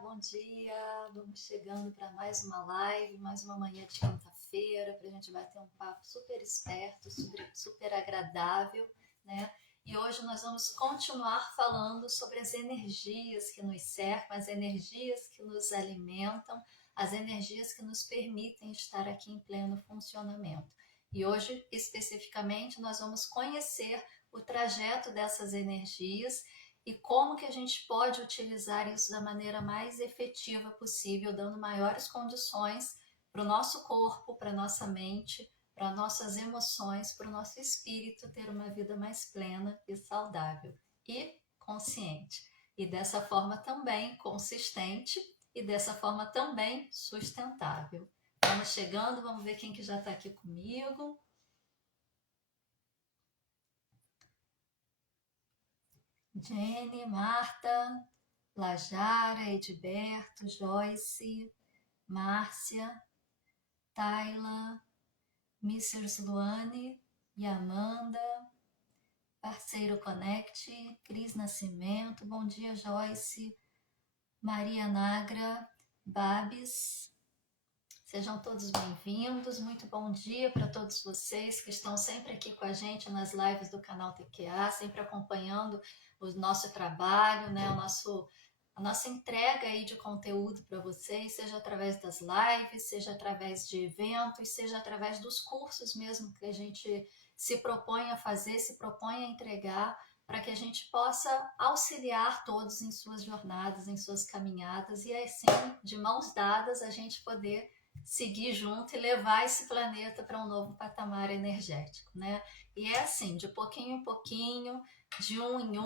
bom dia! Vamos chegando para mais uma live, mais uma manhã de quinta-feira, para a gente bater um papo super esperto, super agradável, né? E hoje nós vamos continuar falando sobre as energias que nos cercam, as energias que nos alimentam, as energias que nos permitem estar aqui em pleno funcionamento. E hoje, especificamente, nós vamos conhecer o trajeto dessas energias e como que a gente pode utilizar isso da maneira mais efetiva possível, dando maiores condições para o nosso corpo, para a nossa mente, para nossas emoções, para o nosso espírito ter uma vida mais plena e saudável e consciente. E dessa forma também consistente e dessa forma também sustentável. Vamos chegando, vamos ver quem que já está aqui comigo. Jenny, Marta, Lajara, Edberto, Joyce, Márcia, Tayla, Mrs. Luane e Amanda, Parceiro Connect, Cris Nascimento, bom dia Joyce, Maria Nagra, Babis, sejam todos bem-vindos, muito bom dia para todos vocês que estão sempre aqui com a gente nas lives do canal TQA, sempre acompanhando o nosso trabalho, né, a nossa entrega aí de conteúdo para vocês, seja através das lives, seja através de eventos, seja através dos cursos mesmo que a gente se propõe a fazer, se propõe a entregar, para que a gente possa auxiliar todos em suas jornadas, em suas caminhadas e assim, de mãos dadas, a gente poder seguir junto e levar esse planeta para um novo patamar energético, né? E é assim, de pouquinho em pouquinho, de um em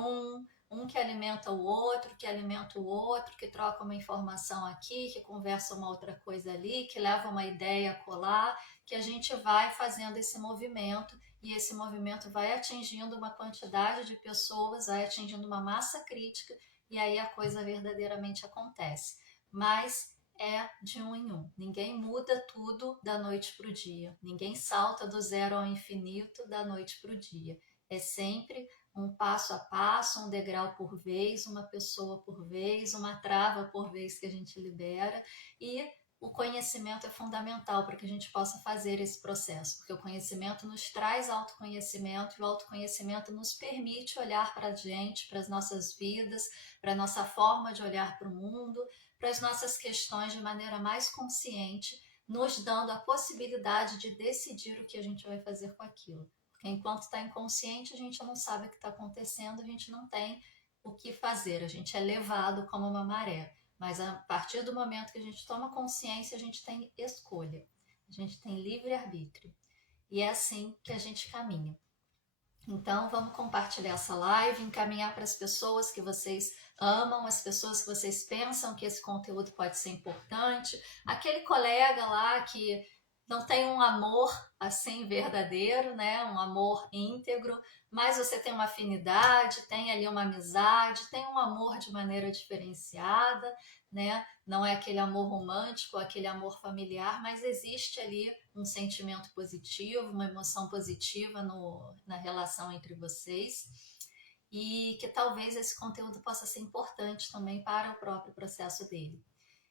um que alimenta o outro, que alimenta o outro, que troca uma informação aqui, que conversa uma outra coisa ali, que leva uma ideia a colar, que a gente vai fazendo esse movimento e esse movimento vai atingindo uma quantidade de pessoas, vai atingindo uma massa crítica e aí a coisa verdadeiramente acontece. Mas é de um em um. Ninguém muda tudo da noite para o dia. Ninguém salta do zero ao infinito da noite para o dia. É sempre um passo a passo, um degrau por vez, uma pessoa por vez, uma trava por vez que a gente libera. E o conhecimento é fundamental para que a gente possa fazer esse processo, porque o conhecimento nos traz autoconhecimento e o autoconhecimento nos permite olhar para a gente, para as nossas vidas, para a nossa forma de olhar para o mundo, para as nossas questões de maneira mais consciente, nos dando a possibilidade de decidir o que a gente vai fazer com aquilo. Porque enquanto está inconsciente, a gente não sabe o que está acontecendo, a gente não tem o que fazer, a gente é levado como uma maré. Mas a partir do momento que a gente toma consciência, a gente tem escolha, a gente tem livre-arbítrio. E é assim que a gente caminha. Então, vamos compartilhar essa live, encaminhar para as pessoas que vocês amam, as pessoas que vocês pensam que esse conteúdo pode ser importante, aquele colega lá que não tem um amor assim verdadeiro, né? Um amor íntegro, mas você tem uma afinidade, tem ali uma amizade, tem um amor de maneira diferenciada, né? Não é aquele amor romântico, aquele amor familiar, mas existe ali um sentimento positivo, uma emoção positiva na relação entre vocês e que talvez esse conteúdo possa ser importante também para o próprio processo dele.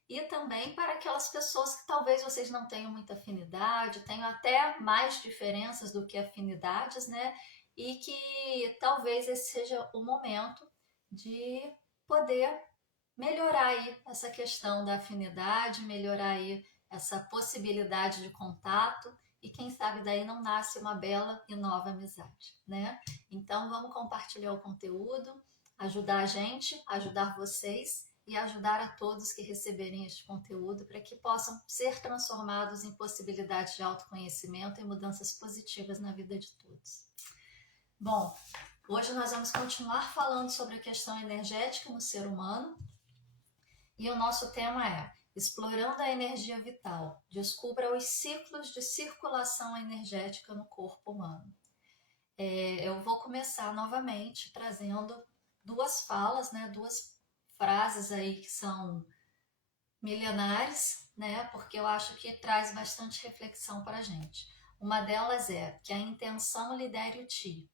E também para aquelas pessoas que talvez vocês não tenham muita afinidade, tenham até mais diferenças do que afinidades, né? E que talvez esse seja o momento de poder melhorar aí essa questão da afinidade, melhorar aí essa possibilidade de contato e quem sabe daí não nasce uma bela e nova amizade, né? Então vamos compartilhar o conteúdo, ajudar a gente, ajudar vocês e ajudar a todos que receberem este conteúdo para que possam ser transformados em possibilidades de autoconhecimento e mudanças positivas na vida de todos. Bom, hoje nós vamos continuar falando sobre a questão energética no ser humano e o nosso tema é Explorando a energia vital, descubra os ciclos de circulação energética no corpo humano. Eu vou começar novamente trazendo duas falas, né, duas frases aí que são milenares, né, porque eu acho que traz bastante reflexão para a gente. Uma delas é que a intenção lidere o ti,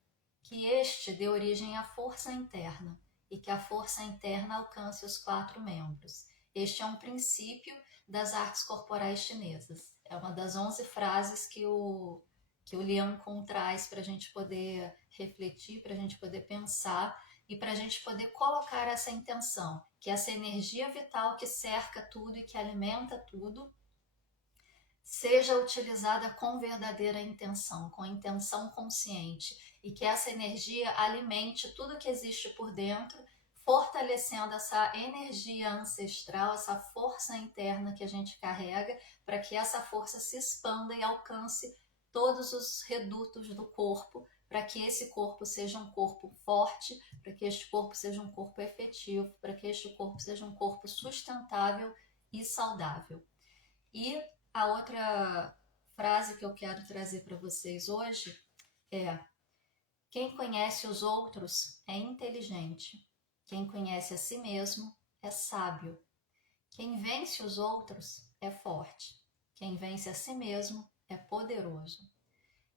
que este dê origem à força interna e que a força interna alcance os 4 membros. Este é um princípio das artes corporais chinesas. É uma das 11 frases que o Liang Kun traz para a gente poder refletir, para a gente poder pensar e para a gente poder colocar essa intenção, que essa energia vital que cerca tudo e que alimenta tudo, seja utilizada com verdadeira intenção, com intenção consciente, e que essa energia alimente tudo que existe por dentro, fortalecendo essa energia ancestral, essa força interna que a gente carrega, para que essa força se expanda e alcance todos os redutos do corpo, para que esse corpo seja um corpo forte, para que este corpo seja um corpo efetivo, para que este corpo seja um corpo sustentável e saudável. E a outra frase que eu quero trazer para vocês hoje é: quem conhece os outros é inteligente, quem conhece a si mesmo é sábio, quem vence os outros é forte, quem vence a si mesmo é poderoso,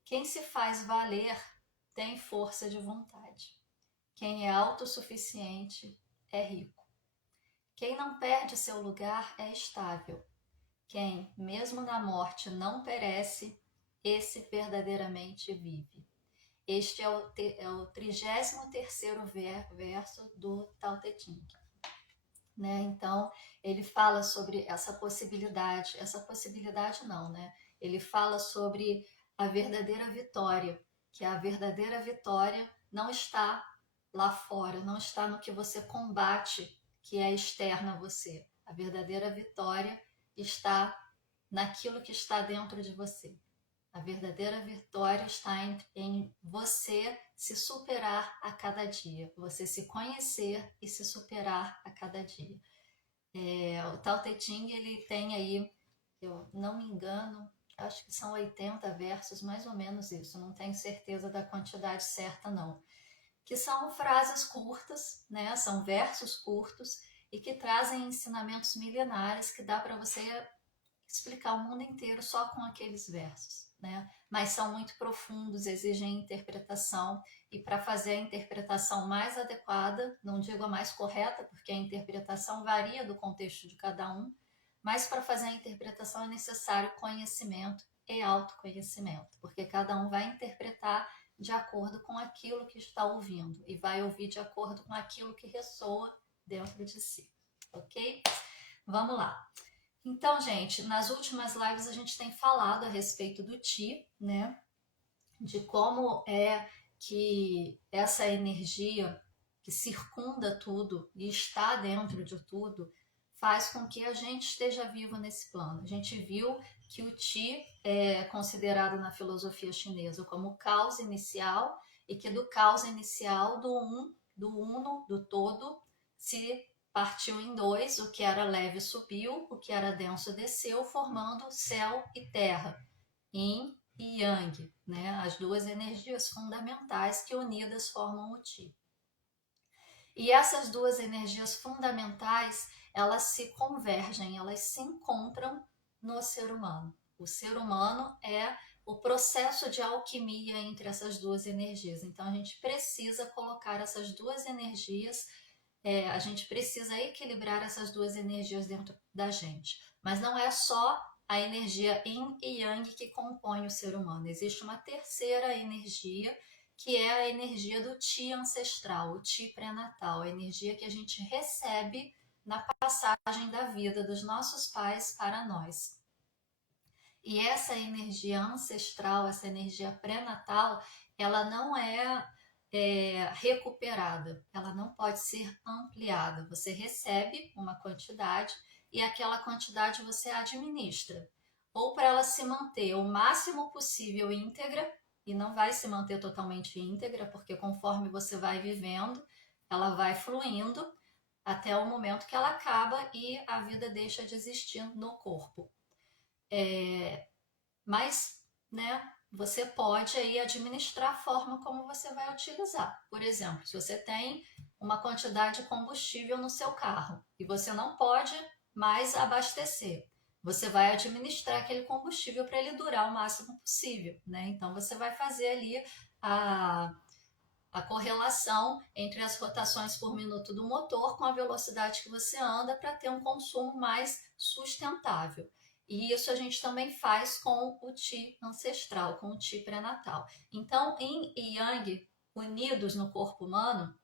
quem se faz valer tem força de vontade, quem é autossuficiente é rico, quem não perde seu lugar é estável, quem, mesmo na morte, não perece, esse verdadeiramente vive. Este é o 33º verso do Tao Te Ching. Né? Então, ele fala sobre essa possibilidade não, né? Ele fala sobre a verdadeira vitória, que a verdadeira vitória não está lá fora, não está no que você combate, que é externo a você. A verdadeira vitória está naquilo que está dentro de você. A verdadeira vitória está em você se superar a cada dia, você se conhecer e se superar a cada dia. O Tao Te Ching, ele tem aí, eu não me engano, acho que são 80 versos, mais ou menos isso, não tenho certeza da quantidade certa não, que são frases curtas, né? São versos curtos e que trazem ensinamentos milenares que dá para você explicar o mundo inteiro só com aqueles versos, né? Mas são muito profundos, exigem interpretação, e para fazer a interpretação mais adequada, não digo a mais correta, porque a interpretação varia do contexto de cada um, mas para fazer a interpretação é necessário conhecimento e autoconhecimento, porque cada um vai interpretar de acordo com aquilo que está ouvindo e vai ouvir de acordo com aquilo que ressoa dentro de si, ok? Vamos lá. Então, gente, nas últimas lives a gente tem falado a respeito do Qi, né? De como é que essa energia que circunda tudo e está dentro de tudo faz com que a gente esteja vivo nesse plano. A gente viu que o Qi é considerado na filosofia chinesa como o caos inicial e que do caos inicial, do uno, do todo, se partiu em dois, o que era leve subiu, o que era denso desceu, formando céu e terra, yin e yang, né? As duas energias fundamentais que unidas formam o Qi. E essas duas energias fundamentais, elas se convergem, elas se encontram no ser humano. O ser humano é o processo de alquimia entre essas duas energias. Então a gente precisa colocar essas duas energias, a gente precisa equilibrar essas duas energias dentro da gente. Mas não é só a energia yin e yang que compõe o ser humano. Existe uma terceira energia, que é a energia do Qi ancestral, o Qi pré-natal, a energia que a gente recebe na passagem da vida dos nossos pais para nós. E essa energia ancestral, essa energia pré-natal, ela não é recuperada, ela não pode ser ampliada. Você recebe uma quantidade e aquela quantidade você administra, ou para ela se manter o máximo possível íntegra, e não vai se manter totalmente íntegra, porque conforme você vai vivendo, ela vai fluindo até o momento que ela acaba e a vida deixa de existir no corpo. Mas, né, você pode aí administrar a forma como você vai utilizar. Por exemplo, se você tem uma quantidade de combustível no seu carro e você não pode mais abastecer, você vai administrar aquele combustível para ele durar o máximo possível, né? Então você vai fazer ali a correlação entre as rotações por minuto do motor com a velocidade que você anda para ter um consumo mais sustentável. E isso a gente também faz com o Qi ancestral, com o Qi pré-natal. Então, Yin e Yang unidos no corpo humano,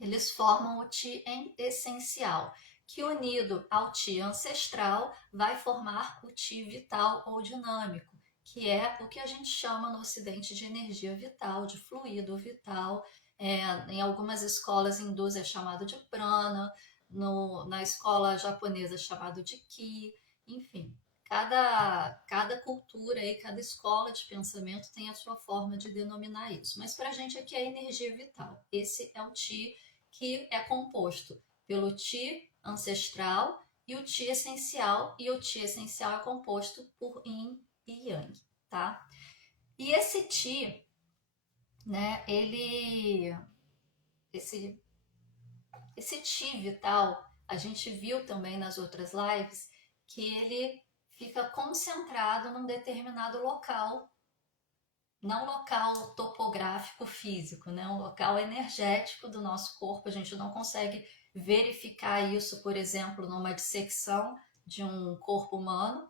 eles formam o Qi essencial, que unido ao Qi ancestral vai formar o Qi vital ou dinâmico, que é o que a gente chama no Ocidente de energia vital, de fluido vital. Em algumas escolas hindus é chamado de prana, na escola japonesa é chamado de ki, enfim. Cada cultura e cada escola de pensamento tem a sua forma de denominar isso. Mas para a gente aqui é energia vital. Esse é o Qi que é composto pelo Qi ancestral e o Qi essencial, e o Qi essencial é composto por Yin e Yang, tá? E esse Qi, né, esse Qi vital, a gente viu também nas outras lives que ele fica concentrado num determinado local, não local topográfico físico, né? Um local energético do nosso corpo. A gente não consegue verificar isso, por exemplo, numa dissecção de um corpo humano,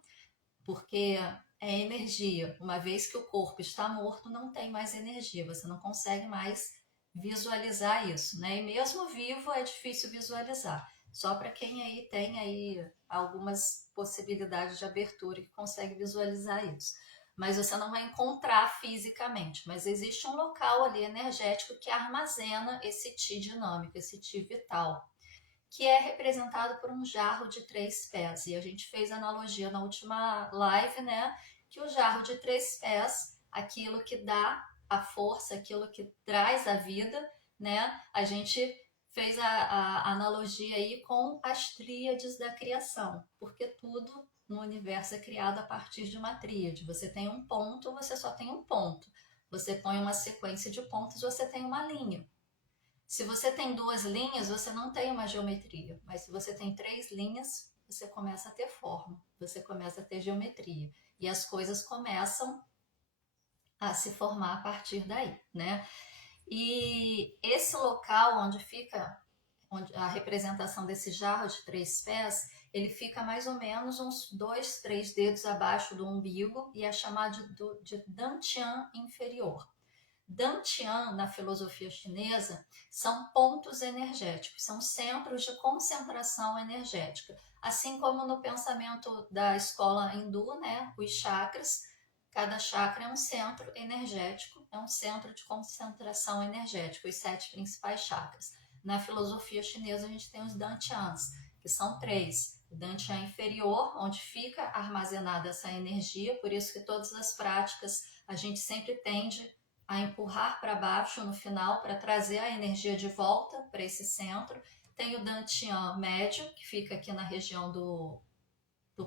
porque é energia. Uma vez que o corpo está morto, não tem mais energia, você não consegue mais visualizar isso, né? E mesmo vivo é difícil visualizar. Só para quem aí tem aí algumas possibilidades de abertura que consegue visualizar isso. Mas você não vai encontrar fisicamente, mas existe um local ali energético que armazena esse Qi dinâmico, esse Qi vital, que é representado por um jarro de 3 pés. E a gente fez analogia na última live, né? Que o jarro de 3 pés, aquilo que dá a força, aquilo que traz a vida, né? A gente fez a analogia aí com as tríades da criação, porque tudo no universo é criado a partir de uma tríade. Você tem um ponto, você só tem um ponto. Você põe uma sequência de pontos, você tem uma linha. Se você tem 2 linhas, você não tem uma geometria, mas se você tem 3 linhas, você começa a ter forma, você começa a ter geometria. E as coisas começam a se formar a partir daí, né? E esse local onde fica a representação desse jarro de 3 pés, ele fica mais ou menos uns 2, 3 dedos abaixo do umbigo e é chamado de dantian inferior. Dantian, na filosofia chinesa, são pontos energéticos, são centros de concentração energética. Assim como no pensamento da escola hindu, né, os chakras, cada chakra é um centro energético, é um centro de concentração energética, os 7 principais chakras. Na filosofia chinesa, a gente tem os dantians, que são 3. O dantian inferior, onde fica armazenada essa energia, por isso que todas as práticas a gente sempre tende a empurrar para baixo no final para trazer a energia de volta para esse centro. Tem o dantian médio, que fica aqui na região do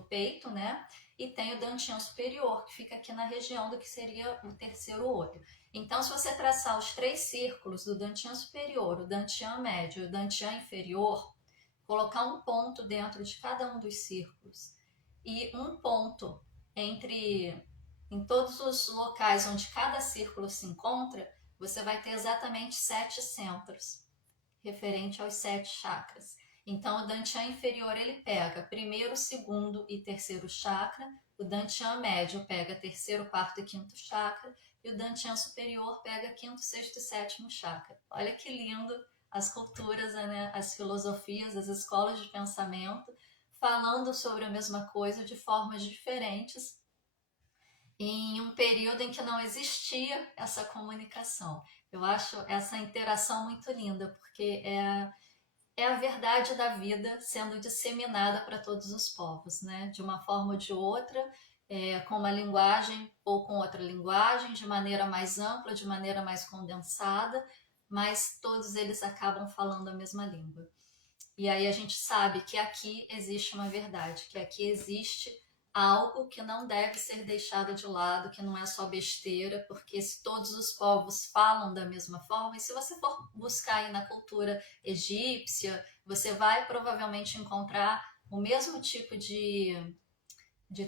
peito, né? E tem o dantian superior, que fica aqui na região do que seria o terceiro olho. Então, se você traçar os 3 círculos do dantian superior, o dantian médio e o dantian inferior, colocar um ponto dentro de cada um dos círculos e um ponto em todos os locais onde cada círculo se encontra, você vai ter exatamente 7 centros, referente aos 7 chakras. Então, o dantian inferior ele pega primeiro, segundo e terceiro chakra, o dantian médio pega terceiro, quarto e quinto chakra, e o dantian superior pega quinto, sexto e sétimo chakra. Olha que lindo as culturas, né? As filosofias, as escolas de pensamento, falando sobre a mesma coisa de formas diferentes, em um período em que não existia essa comunicação. Eu acho essa interação muito linda, porque é a verdade da vida sendo disseminada para todos os povos, né? De uma forma ou de outra, com uma linguagem ou com outra linguagem, de maneira mais ampla, de maneira mais condensada, mas todos eles acabam falando a mesma língua. E aí a gente sabe que aqui existe uma verdade, que aqui existe algo que não deve ser deixado de lado, que não é só besteira, porque se todos os povos falam da mesma forma, e se você for buscar aí na cultura egípcia, você vai provavelmente encontrar o mesmo tipo de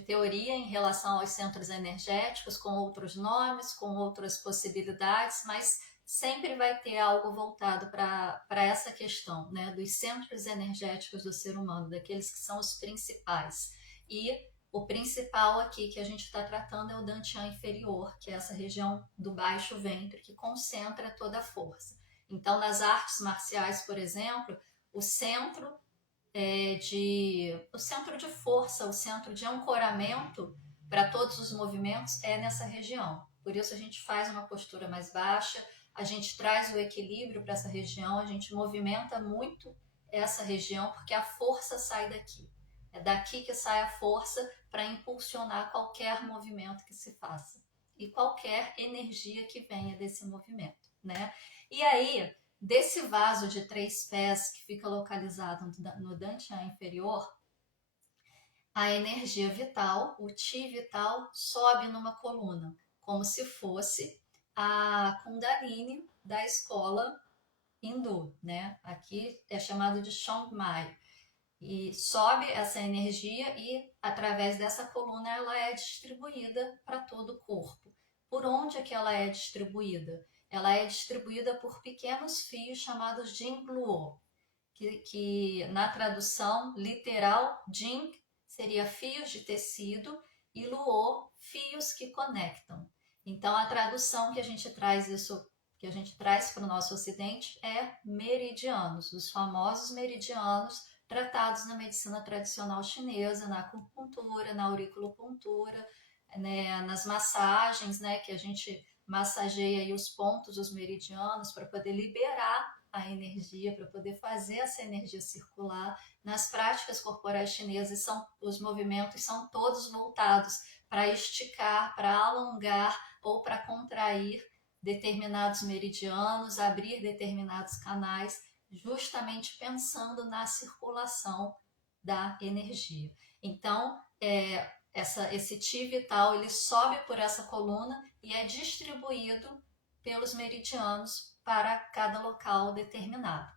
teoria em relação aos centros energéticos, com outros nomes, com outras possibilidades, mas sempre vai ter algo voltado para essa questão, né, dos centros energéticos do ser humano, daqueles que são os principais. E o principal aqui que a gente está tratando é o Dantian inferior, que é essa região do baixo ventre que concentra toda a força. Então, nas artes marciais, por exemplo, o centro o centro de força, o centro de ancoramento para todos os movimentos é nessa região. Por isso a gente faz uma postura mais baixa, a gente traz o equilíbrio para essa região, a gente movimenta muito essa região porque a força sai daqui. É daqui que sai a força para impulsionar qualquer movimento que se faça e qualquer energia que venha desse movimento, né? E aí, desse vaso de 3 pés que fica localizado no Dantian inferior, a energia vital, o Chi vital, sobe numa coluna, como se fosse a Kundalini da escola hindu, né? Aqui é chamado de Chongmai. E sobe essa energia e, através dessa coluna, ela é distribuída para todo o corpo. Por onde é que ela é distribuída? Ela é distribuída por pequenos fios chamados Jingluo, que na tradução literal, Jing seria fios de tecido e Luo, fios que conectam. Então, a tradução que a gente traz para o nosso ocidente é meridianos, os famosos meridianos tratados na medicina tradicional chinesa, na acupuntura, na auriculopuntura, né, nas massagens, né, que a gente massageia aí os pontos, os meridianos, para poder liberar a energia, para poder fazer essa energia circular. Nas práticas corporais chinesas, os movimentos são todos voltados para esticar, para alongar ou para contrair determinados meridianos, abrir determinados canais, justamente pensando na circulação da energia. Então, esse Chi vital ele sobe por essa coluna e é distribuído pelos meridianos para cada local determinado.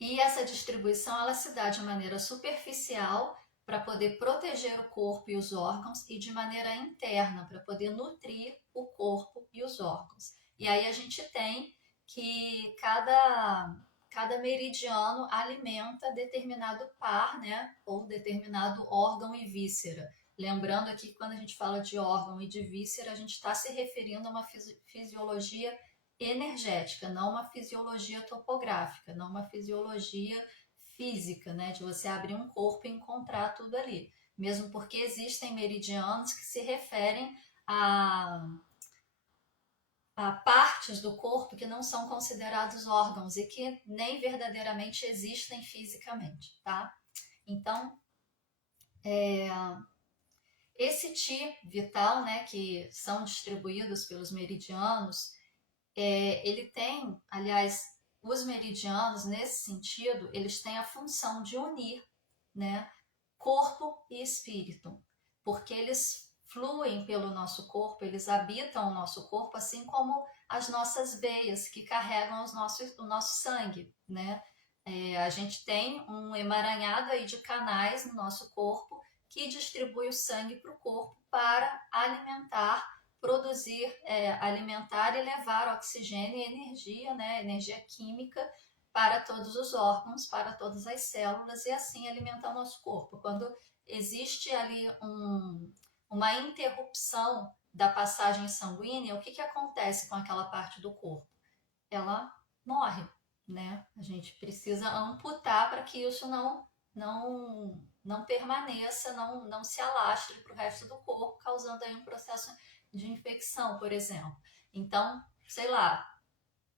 E essa distribuição ela se dá de maneira superficial para poder proteger o corpo e os órgãos e de maneira interna para poder nutrir o corpo e os órgãos. E aí a gente tem que cada meridiano alimenta determinado par, né, ou determinado órgão e víscera. Lembrando aqui que quando a gente fala de órgão e de víscera, a gente está se referindo a uma fisiologia energética, não uma fisiologia topográfica, não uma fisiologia física, né, de você abrir um corpo e encontrar tudo ali. Mesmo porque existem meridianos que se referem a partes do corpo que não são considerados órgãos e que nem verdadeiramente existem fisicamente, tá? Então, esse Chi vital, né, que são distribuídos pelos meridianos, ele tem, aliás, os meridianos, nesse sentido, eles têm a função de unir, né, corpo e espírito, porque eles fluem pelo nosso corpo, eles habitam o nosso corpo, assim como as nossas veias que carregam o nosso sangue, né? A gente tem um emaranhado aí de canais no nosso corpo que distribui o sangue para o corpo para alimentar, produzir, alimentar e levar oxigênio e energia, né? Energia química para todos os órgãos, para todas as células e assim alimentar o nosso corpo. Quando existe ali uma interrupção da passagem sanguínea, o que acontece com aquela parte do corpo? Ela morre, né? A gente precisa amputar para que isso não permaneça, não se alastre para o resto do corpo, causando aí um processo de infecção, por exemplo. Então, sei lá,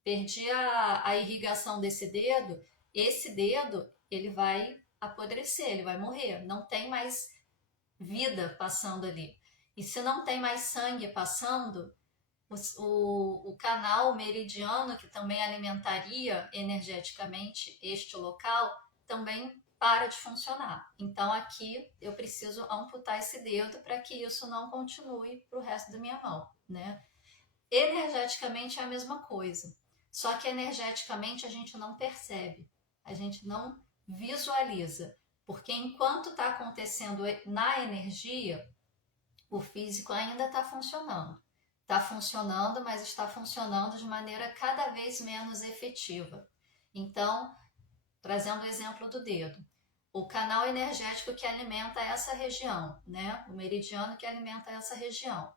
perdi a irrigação desse dedo, esse dedo ele vai apodrecer, ele vai morrer, não tem mais vida passando ali. E se não tem mais sangue passando, o canal meridiano, que também alimentaria energeticamente este local, também para de funcionar. Então aqui eu preciso amputar esse dedo para que isso não continue para o resto da minha mão, né? Energeticamente é a mesma coisa, só que energeticamente a gente não percebe, a gente não visualiza, porque enquanto está acontecendo na energia, o físico ainda está funcionando. está funcionando, mas está funcionando de maneira cada vez menos efetiva. Então, trazendo o exemplo do dedo, o canal energético que alimenta essa região, né? O meridiano que alimenta essa região.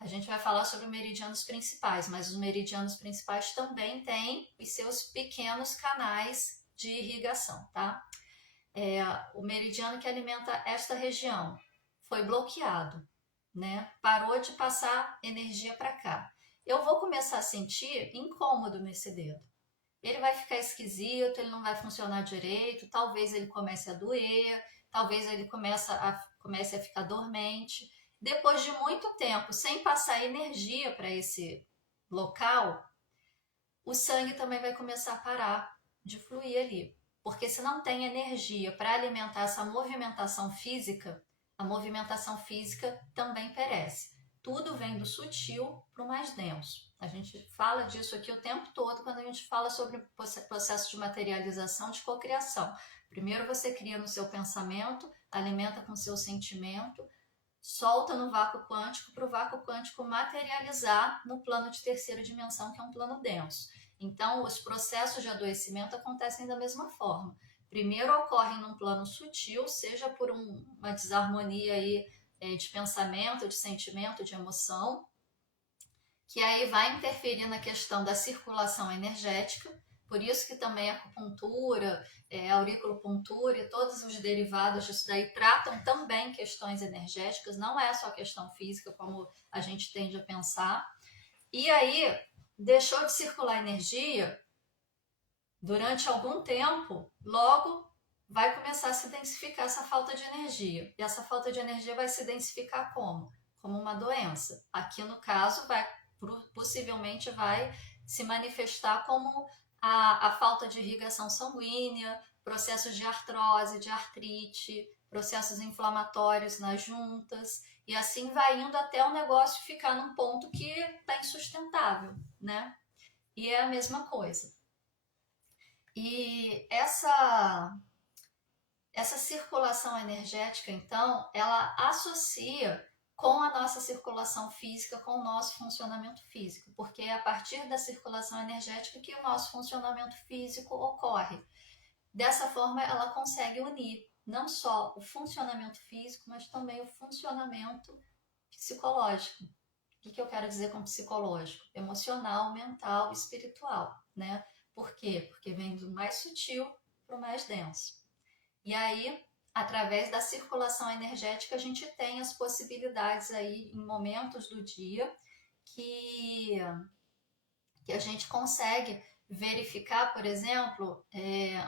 A gente vai falar sobre os meridianos principais, mas os meridianos principais também têm os seus pequenos canais de irrigação, tá? O meridiano que alimenta esta região foi bloqueado, né? Parou de passar energia para cá. Eu vou começar a sentir incômodo nesse dedo. Ele vai ficar esquisito, ele não vai funcionar direito, talvez ele comece a doer, talvez ele comece a ficar dormente. Depois de muito tempo sem passar energia para esse local, o sangue também vai começar a parar de fluir ali. Porque se não tem energia para alimentar essa movimentação física, a movimentação física também perece. Tudo vem do sutil para o mais denso. A gente fala disso aqui o tempo todo quando a gente fala sobre o processo de materialização, de cocriação. Primeiro você cria no seu pensamento, alimenta com seu sentimento, solta no vácuo quântico para o vácuo quântico materializar no plano de terceira dimensão, que é um plano denso. Então, os processos de adoecimento acontecem da mesma forma. Primeiro ocorrem num plano sutil, seja por uma desarmonia aí, de pensamento, de sentimento, de emoção, que aí vai interferir na questão da circulação energética. Por isso que também a acupuntura, a auriculopuntura e todos os derivados disso daí tratam também questões energéticas, não é só questão física, como a gente tende a pensar. E aí, deixou de circular energia durante algum tempo, logo vai começar a se densificar essa falta de energia. E essa falta de energia vai se densificar como? Como uma doença. Aqui no caso, possivelmente vai se manifestar como a falta de irrigação sanguínea, processos de artrose, de artrite, processos inflamatórios nas juntas, e assim vai indo até o negócio ficar num ponto que está insustentável, né? E é a mesma coisa. E essa circulação energética, então, ela associa com a nossa circulação física, com o nosso funcionamento físico, porque é a partir da circulação energética que o nosso funcionamento físico ocorre. Dessa forma, ela consegue unir não só o funcionamento físico, mas também o funcionamento psicológico. O que eu quero dizer com psicológico? Emocional, mental, espiritual, né? Por quê? Porque vem do mais sutil para o mais denso. E aí, através da circulação energética, a gente tem as possibilidades aí em momentos do dia que a gente consegue verificar, por exemplo,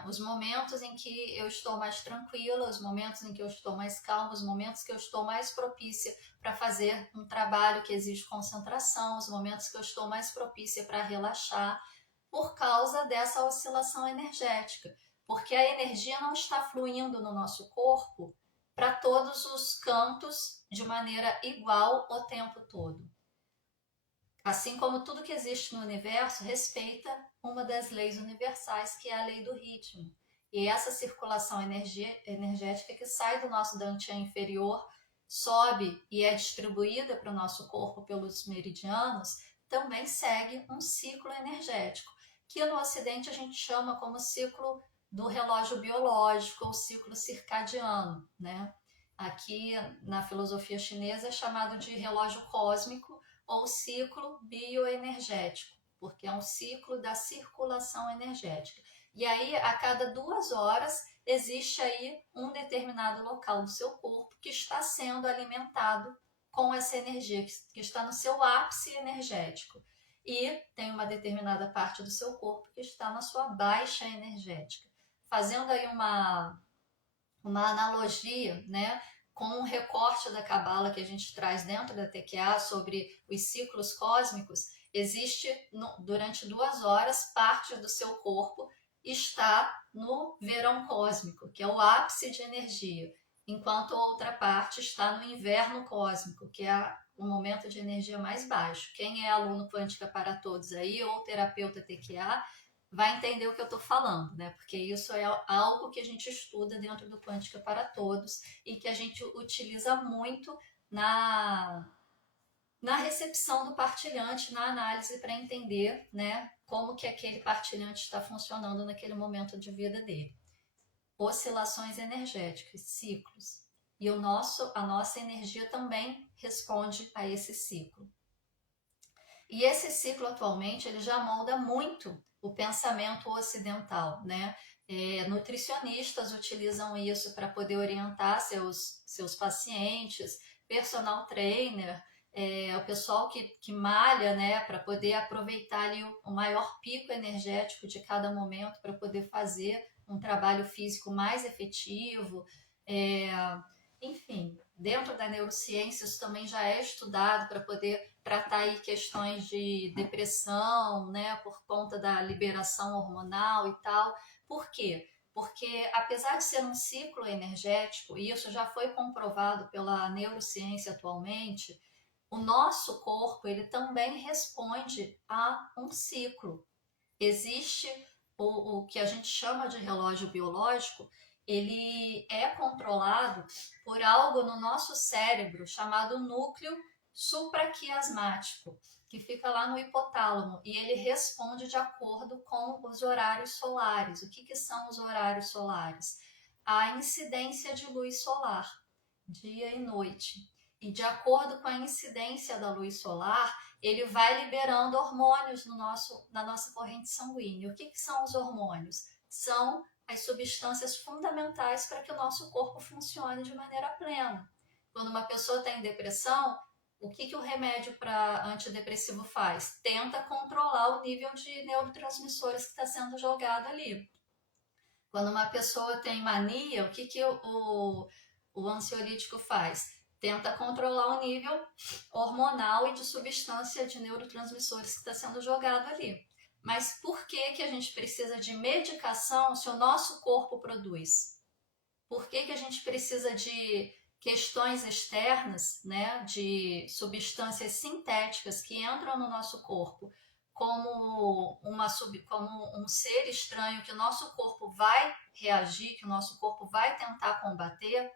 os momentos em que eu estou mais tranquila, os momentos em que eu estou mais calma, os momentos que eu estou mais propícia para fazer um trabalho que exige concentração, os momentos que eu estou mais propícia para relaxar, por causa dessa oscilação energética. Porque a energia não está fluindo no nosso corpo para todos os cantos de maneira igual o tempo todo. Assim como tudo que existe no universo respeita uma das leis universais, que é a lei do ritmo. E essa circulação energética que sai do nosso dantian inferior, sobe e é distribuída para o nosso corpo pelos meridianos, também segue um ciclo energético, que no Ocidente a gente chama como ciclo do relógio biológico ou ciclo circadiano, né? Aqui na filosofia chinesa é chamado de relógio cósmico ou ciclo bioenergético, porque é um ciclo da circulação energética. E aí, a cada 2 horas, existe aí um determinado local do seu corpo que está sendo alimentado com essa energia, que está no seu ápice energético. E tem uma determinada parte do seu corpo que está na sua baixa energética. Fazendo aí uma analogia, né, com um recorte da Cabala que a gente traz dentro da TQA sobre os ciclos cósmicos, existe durante 2 horas parte do seu corpo está no verão cósmico, que é o ápice de energia, enquanto outra parte está no inverno cósmico, que é o momento de energia mais baixo. Quem é aluno Quântica para Todos aí, ou terapeuta TQA, vai entender o que eu estou falando, né? Porque isso é algo que a gente estuda dentro do Quântica para Todos e que a gente utiliza muito na recepção do partilhante, na análise para entender, né, como que aquele partilhante está funcionando naquele momento de vida dele. Oscilações energéticas, ciclos. E a nossa energia também responde a esse ciclo. E esse ciclo atualmente ele já molda muito o pensamento ocidental, né? Nutricionistas utilizam isso para poder orientar seus pacientes, personal trainer, o pessoal que malha, né, para poder aproveitar ali o maior pico energético de cada momento para poder fazer um trabalho físico mais efetivo. Enfim, dentro da neurociência isso também já é estudado para poder tratar aí questões de depressão, né, por conta da liberação hormonal e tal. Por quê? Porque apesar de ser um ciclo energético, e isso já foi comprovado pela neurociência atualmente, o nosso corpo ele também responde a um ciclo. Existe o que a gente chama de relógio biológico, ele é controlado por algo no nosso cérebro chamado núcleo supraquiasmático, que fica lá no hipotálamo, e ele responde de acordo com os horários solares. O que são os horários solares? A incidência de luz solar, dia e noite. E de acordo com a incidência da luz solar, ele vai liberando hormônios na nossa corrente sanguínea. O que são os hormônios? São as substâncias fundamentais para que o nosso corpo funcione de maneira plena. Quando uma pessoa tem depressão, o que o remédio para antidepressivo faz? Tenta controlar o nível de neurotransmissores que está sendo jogado ali. Quando uma pessoa tem mania, o que o ansiolítico faz? Tenta controlar o nível hormonal e de substância de neurotransmissores que está sendo jogado ali. Mas por que a gente precisa de medicação se o nosso corpo produz? Por que a gente precisa de questões externas, né, de substâncias sintéticas que entram no nosso corpo como um ser estranho que o nosso corpo vai reagir, que o nosso corpo vai tentar combater,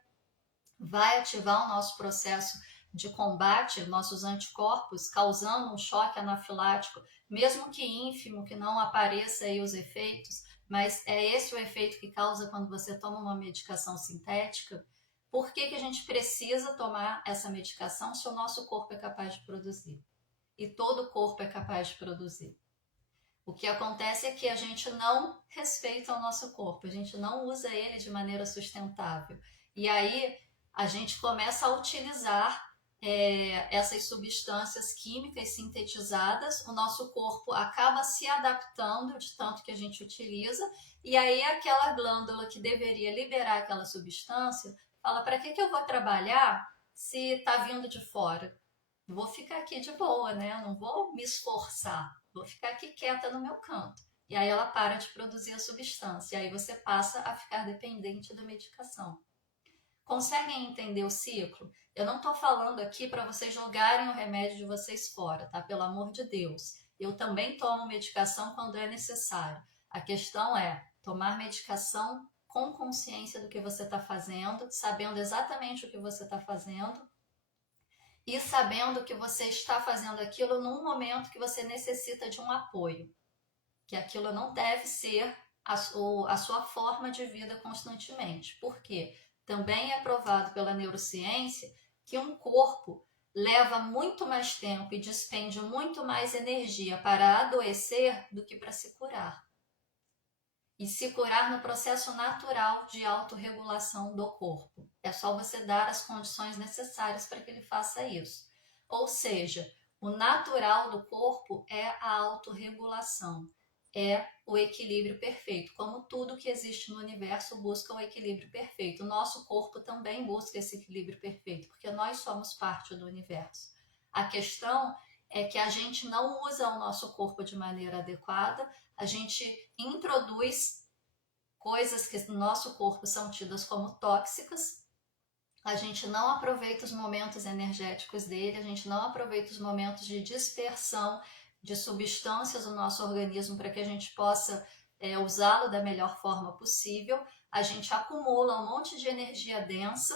vai ativar o nosso processo de combate, nossos anticorpos, causando um choque anafilático, mesmo que ínfimo, que não apareça aí os efeitos, mas é esse o efeito que causa quando você toma uma medicação sintética. Por que a gente precisa tomar essa medicação se o nosso corpo é capaz de produzir? E todo corpo é capaz de produzir. O que acontece é que a gente não respeita o nosso corpo, a gente não usa ele de maneira sustentável. E aí a gente começa a utilizar essas substâncias químicas sintetizadas, o nosso corpo acaba se adaptando de tanto que a gente utiliza, e aí aquela glândula que deveria liberar aquela substância fala: para que eu vou trabalhar se está vindo de fora? Eu vou ficar aqui de boa, né? Eu não vou me esforçar, vou ficar aqui quieta no meu canto. E aí ela para de produzir a substância, e aí você passa a ficar dependente da medicação. Conseguem entender o ciclo? Eu não estou falando aqui para vocês jogarem o remédio de vocês fora, tá? Pelo amor de Deus. Eu também tomo medicação quando é necessário. A questão é tomar medicação com consciência do que você está fazendo, sabendo exatamente o que você está fazendo e sabendo que você está fazendo aquilo num momento que você necessita de um apoio, que aquilo não deve ser a sua forma de vida constantemente. Por quê? Também é provado pela neurociência que um corpo leva muito mais tempo e despende muito mais energia para adoecer do que para se curar. E se curar no processo natural de autorregulação do corpo. É só você dar as condições necessárias para que ele faça isso. Ou seja, o natural do corpo é a autorregulação, é o equilíbrio perfeito. Como tudo que existe no universo busca o equilíbrio perfeito. O nosso corpo também busca esse equilíbrio perfeito, porque nós somos parte do universo. A questão é que a gente não usa o nosso corpo de maneira adequada, a gente introduz coisas que no nosso corpo são tidas como tóxicas, a gente não aproveita os momentos energéticos dele, a gente não aproveita os momentos de dispersão de substâncias no nosso organismo para que a gente possa usá-lo da melhor forma possível. A gente acumula um monte de energia densa,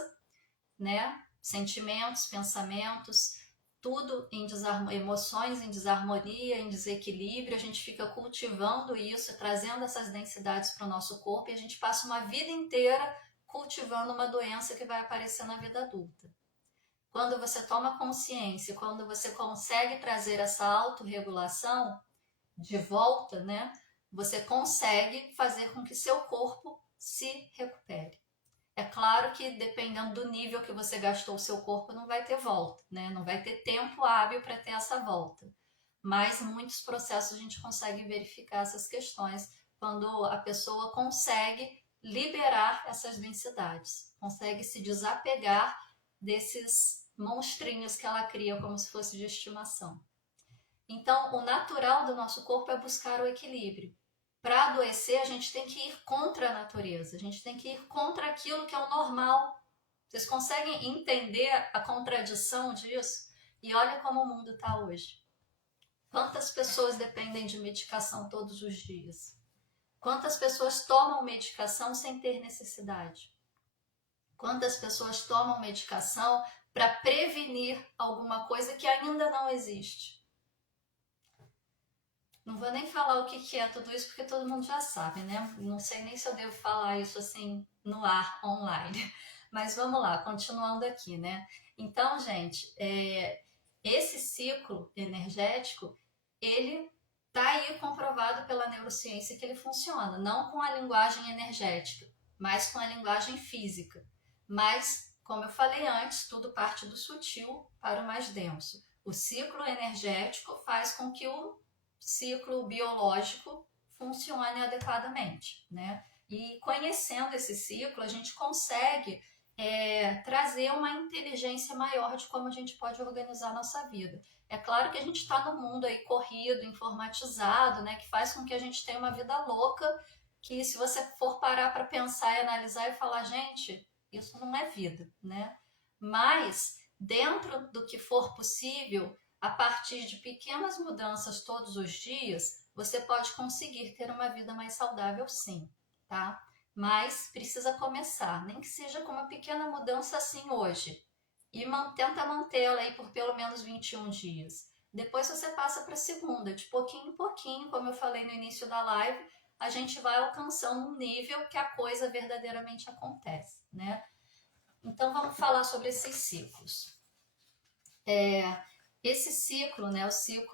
né? Sentimentos, pensamentos, tudo em desarmonia, emoções em desarmonia, em desequilíbrio, a gente fica cultivando isso, trazendo essas densidades para o nosso corpo e a gente passa uma vida inteira cultivando uma doença que vai aparecer na vida adulta. Quando você toma consciência, quando você consegue trazer essa autorregulação de volta, né, você consegue fazer com que seu corpo se recupere. É claro que dependendo do nível que você gastou o seu corpo, não vai ter volta, né? Não vai ter tempo hábil para ter essa volta. Mas muitos processos a gente consegue verificar essas questões quando a pessoa consegue liberar essas densidades, consegue se desapegar desses monstrinhos que ela cria como se fosse de estimação. Então, o natural do nosso corpo é buscar o equilíbrio. Para adoecer, a gente tem que ir contra a natureza, a gente tem que ir contra aquilo que é o normal. Vocês conseguem entender a contradição disso? E olha como o mundo está hoje. Quantas pessoas dependem de medicação todos os dias? Quantas pessoas tomam medicação sem ter necessidade? Quantas pessoas tomam medicação para prevenir alguma coisa que ainda não existe? Não vou nem falar o que é tudo isso, porque todo mundo já sabe, né? Não sei nem se eu devo falar isso assim no ar, online. Mas vamos lá, continuando aqui, né? Então, gente, esse ciclo energético, ele tá aí comprovado pela neurociência que ele funciona, não com a linguagem energética, mas com a linguagem física. Mas, como eu falei antes, tudo parte do sutil para o mais denso. O ciclo energético faz com que o ciclo biológico funcione adequadamente, né? E conhecendo esse ciclo, a gente consegue trazer uma inteligência maior de como a gente pode organizar a nossa vida. É claro que a gente está no mundo aí corrido, informatizado, né? Que faz com que a gente tenha uma vida louca, que se você for parar para pensar e analisar e falar, gente, isso não é vida, né? Mas dentro do que for possível, a partir de pequenas mudanças todos os dias, você pode conseguir ter uma vida mais saudável, sim, tá? Mas precisa começar, nem que seja com uma pequena mudança assim hoje. E tenta mantê-la aí por pelo menos 21 dias. Depois você passa para a segunda, de pouquinho em pouquinho, como eu falei no início da live, a gente vai alcançando um nível que a coisa verdadeiramente acontece, né? Então vamos falar sobre esses ciclos. Esse ciclo, né,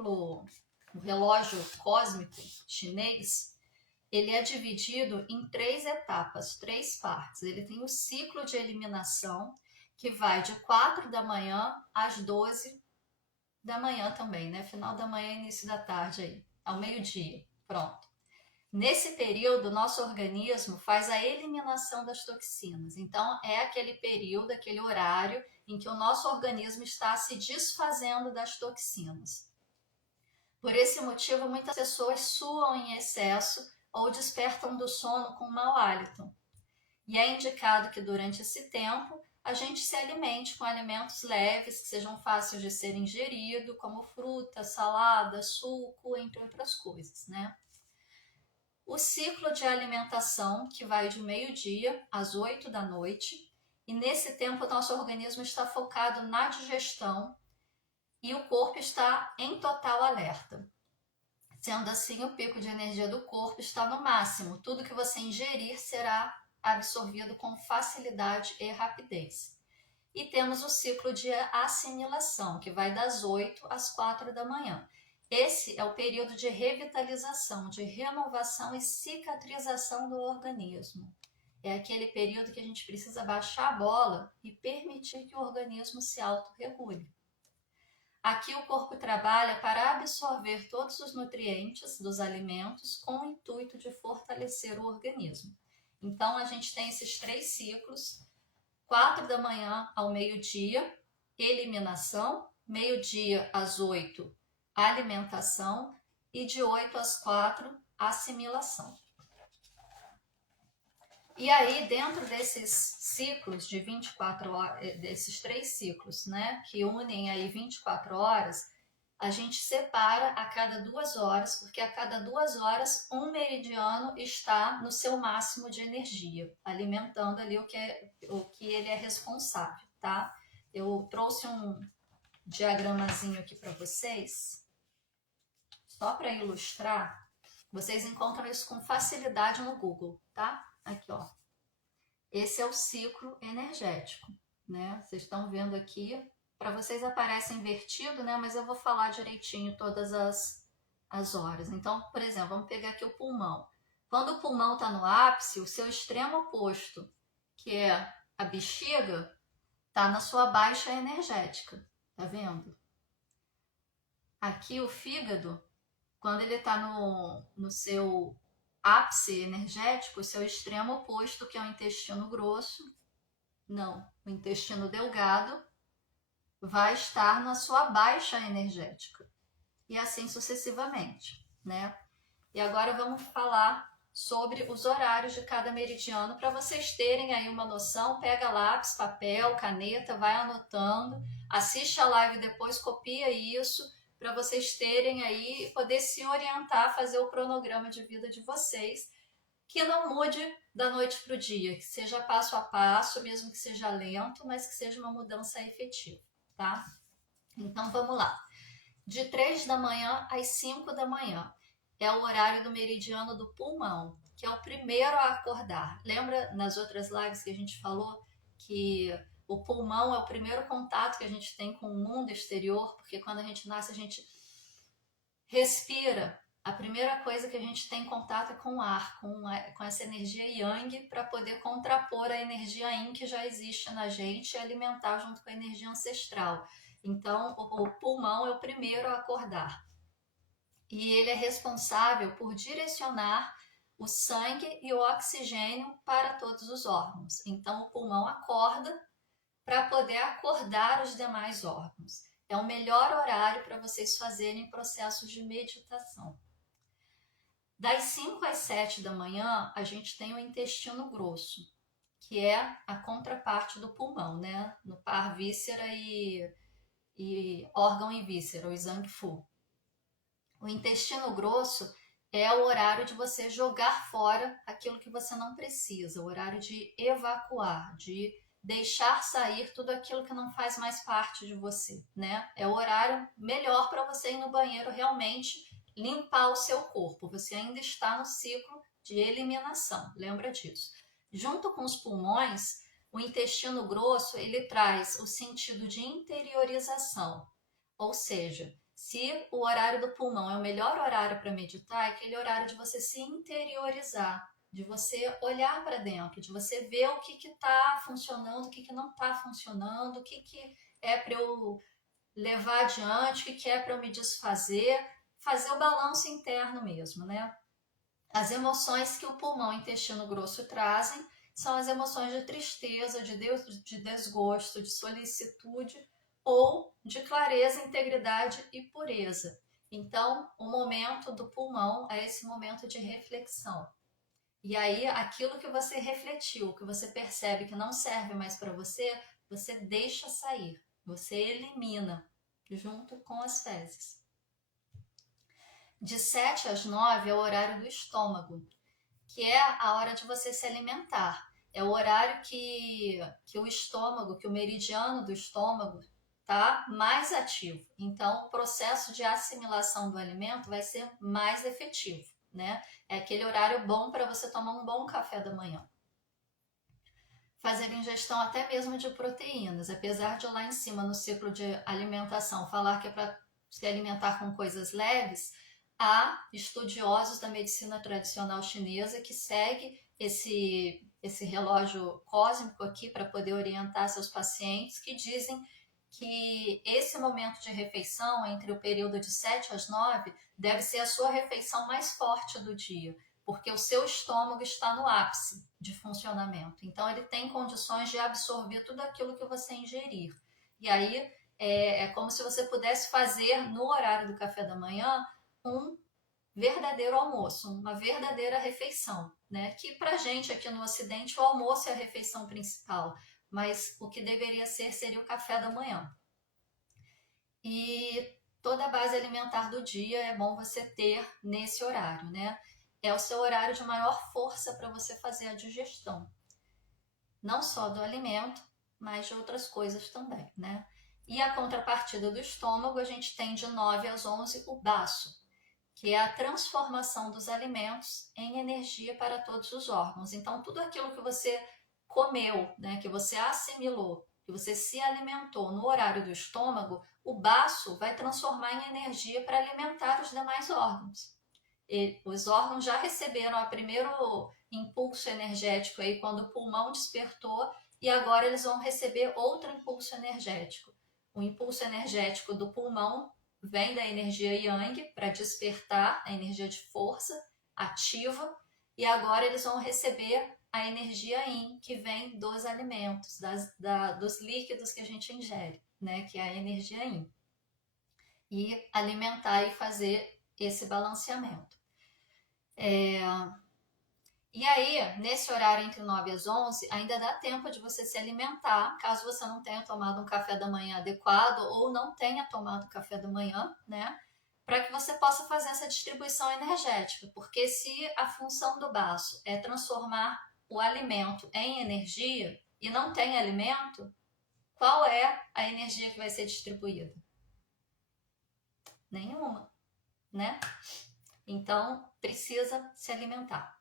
o relógio cósmico chinês, ele é dividido em 3 etapas, 3 partes. Ele tem o ciclo de eliminação, que vai de 4 da manhã às 12 da manhã também, né? Final da manhã, início da tarde aí, ao meio-dia. Pronto. Nesse período, nosso organismo faz a eliminação das toxinas. Então, é aquele período, aquele horário em que o nosso organismo está se desfazendo das toxinas. Por esse motivo, muitas pessoas suam em excesso ou despertam do sono com mau hálito. E é indicado que durante esse tempo a gente se alimente com alimentos leves que sejam fáceis de ser ingerido, como fruta, salada, suco, entre outras coisas, né? O ciclo de alimentação, que vai de meio-dia às 8 da noite, e nesse tempo o nosso organismo está focado na digestão e o corpo está em total alerta. Sendo assim, o pico de energia do corpo está no máximo. Tudo que você ingerir será absorvido com facilidade e rapidez. E temos o ciclo de assimilação, que vai das 8 às 4 da manhã. Esse é o período de revitalização, de renovação e cicatrização do organismo. É aquele período que a gente precisa baixar a bola e permitir que o organismo se autorregule. Aqui o corpo trabalha para absorver todos os nutrientes dos alimentos com o intuito de fortalecer o organismo. Então a gente tem esses 3 ciclos, 4 da manhã ao meio-dia, eliminação, meio-dia às 8, alimentação e de 8 às 4, assimilação. E aí, dentro desses ciclos de 24 horas, desses 3 ciclos, né, que unem aí 24 horas, a gente separa a cada 2 horas, porque a cada 2 horas um meridiano está no seu máximo de energia, alimentando ali o que ele é responsável, tá? Eu trouxe diagramazinho aqui para vocês, só para ilustrar. Vocês encontram isso com facilidade no Google, tá? Aqui, ó. Esse é o ciclo energético, né? Vocês estão vendo aqui. Para vocês aparece invertido, né? Mas eu vou falar direitinho todas as horas. Então, por exemplo, vamos pegar aqui o pulmão. Quando o pulmão está no ápice, o seu extremo oposto, que é a bexiga, está na sua baixa energética. Tá vendo? Aqui o fígado, quando ele está no seu ápice energético, o seu extremo oposto, que é o intestino grosso, não, o intestino delgado, vai estar na sua baixa energética. E assim sucessivamente, né? E agora vamos falar sobre os horários de cada meridiano para vocês terem aí uma noção. Pega lápis, papel, caneta, vai anotando, assiste a live depois, copia isso para vocês terem aí, poder se orientar, fazer o cronograma de vida de vocês, que não mude da noite para o dia, que seja passo a passo, mesmo que seja lento, mas que seja uma mudança efetiva, tá? Então vamos lá. De 3 da manhã às 5 da manhã é o horário do meridiano do pulmão, que é o primeiro a acordar. Lembra nas outras lives que a gente falou que o pulmão é o primeiro contato que a gente tem com o mundo exterior, porque quando a gente nasce a gente respira. A primeira coisa que a gente tem contato é com o ar, com essa energia yang, para poder contrapor a energia yin que já existe na gente e alimentar junto com a energia ancestral. Então, o pulmão é o primeiro a acordar. E ele é responsável por direcionar o sangue e o oxigênio para todos os órgãos. Então, o pulmão acorda para poder acordar os demais órgãos. É o melhor horário para vocês fazerem processos de meditação. Das 5 às 7 da manhã, a gente tem o intestino grosso, que é a contraparte do pulmão, né? No par víscera e órgão e víscera, o Zhang-Fu. O intestino grosso é o horário de você jogar fora aquilo que você não precisa, o horário de evacuar, de deixar sair tudo aquilo que não faz mais parte de você, né? É o horário melhor para você ir no banheiro realmente limpar o seu corpo. Você ainda está no ciclo de eliminação, lembra disso. Junto com os pulmões, o intestino grosso, ele traz o sentido de interiorização, ou seja, se o horário do pulmão é o melhor horário para meditar, é aquele horário de você se interiorizar, de você olhar para dentro, de você ver o que está funcionando, o que não está funcionando, o que é para eu levar adiante, o que é para eu me desfazer, fazer o balanço interno mesmo, né? As emoções que o pulmão e o intestino grosso trazem são as emoções de tristeza, de desgosto, de solicitude ou de clareza, integridade e pureza. Então, o momento do pulmão é esse momento de reflexão. E aí, aquilo que você refletiu, que você percebe que não serve mais para você, você deixa sair, você elimina, junto com as fezes. De 7 às 9 é o horário do estômago, que é a hora de você se alimentar. É o horário que o estômago, que o meridiano do estômago está mais ativo. Então, o processo de assimilação do alimento vai ser mais efetivo, né? É aquele horário bom para você tomar um bom café da manhã. Fazer ingestão até mesmo de proteínas, apesar de lá em cima no ciclo de alimentação falar que é para se alimentar com coisas leves, há estudiosos da medicina tradicional chinesa que segue esse relógio cósmico aqui para poder orientar seus pacientes, que dizem que esse momento de refeição, entre o período de 7 às 9, deve ser a sua refeição mais forte do dia, porque o seu estômago está no ápice de funcionamento. Então, ele tem condições de absorver tudo aquilo que você ingerir. E aí, é como se você pudesse fazer, no horário do café da manhã, um verdadeiro almoço, uma verdadeira refeição, né? Que pra gente aqui no Ocidente, o almoço é a refeição principal, mas o que deveria ser seria o café da manhã. E toda a base alimentar do dia é bom você ter nesse horário, né? É o seu horário de maior força para você fazer a digestão. Não só do alimento, mas de outras coisas também, né? E a contrapartida do estômago, a gente tem de 9 às 11 o baço, que é a transformação dos alimentos em energia para todos os órgãos. Então, tudo aquilo que você comeu, né, que você assimilou, que você se alimentou no horário do estômago, o baço vai transformar em energia para alimentar os demais órgãos. E os órgãos já receberam o primeiro impulso energético aí quando o pulmão despertou e agora eles vão receber outro impulso energético. O impulso energético do pulmão vem da energia Yang para despertar a energia de força ativa e agora eles vão receber a energia Yin que vem dos alimentos, dos líquidos que a gente ingere, né? Que é a energia Yin. E alimentar e fazer esse balanceamento. E aí, nesse horário entre 9 às 11, ainda dá tempo de você se alimentar, caso você não tenha tomado um café da manhã adequado ou não tenha tomado café da manhã, né? Para que você possa fazer essa distribuição energética, porque se a função do baço é transformar o alimento em energia e não tem alimento, qual é a energia que vai ser distribuída? Nenhuma, né? Então, precisa se alimentar.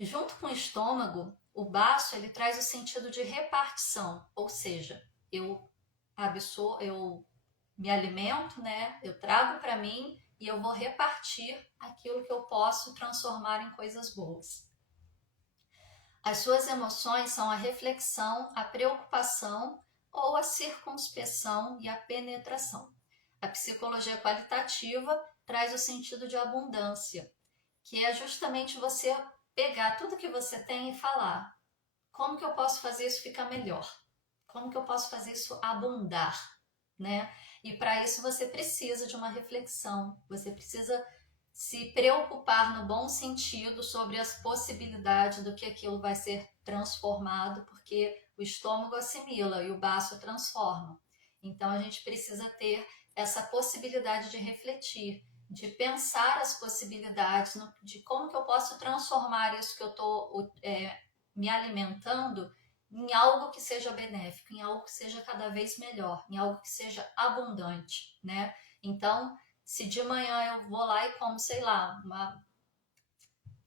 Junto com o estômago, o baço ele traz o sentido de repartição, ou seja, eu me alimento, né? Eu trago para mim e eu vou repartir aquilo que eu posso transformar em coisas boas. As suas emoções são a reflexão, a preocupação ou a circunspeção e a penetração. A psicologia qualitativa traz o sentido de abundância, que é justamente você pegar tudo que você tem e falar: como que eu posso fazer isso ficar melhor? Como que eu posso fazer isso abundar, né? E para isso você precisa de uma reflexão, você precisa se preocupar no bom sentido sobre as possibilidades do que aquilo vai ser transformado, porque o estômago assimila e o baço transforma. Então a gente precisa ter essa possibilidade de refletir, de pensar as possibilidades de como que eu posso transformar isso que eu estou me alimentando em algo que seja benéfico, em algo que seja cada vez melhor, em algo que seja abundante, né? Então, se de manhã eu vou lá e como, sei lá, uma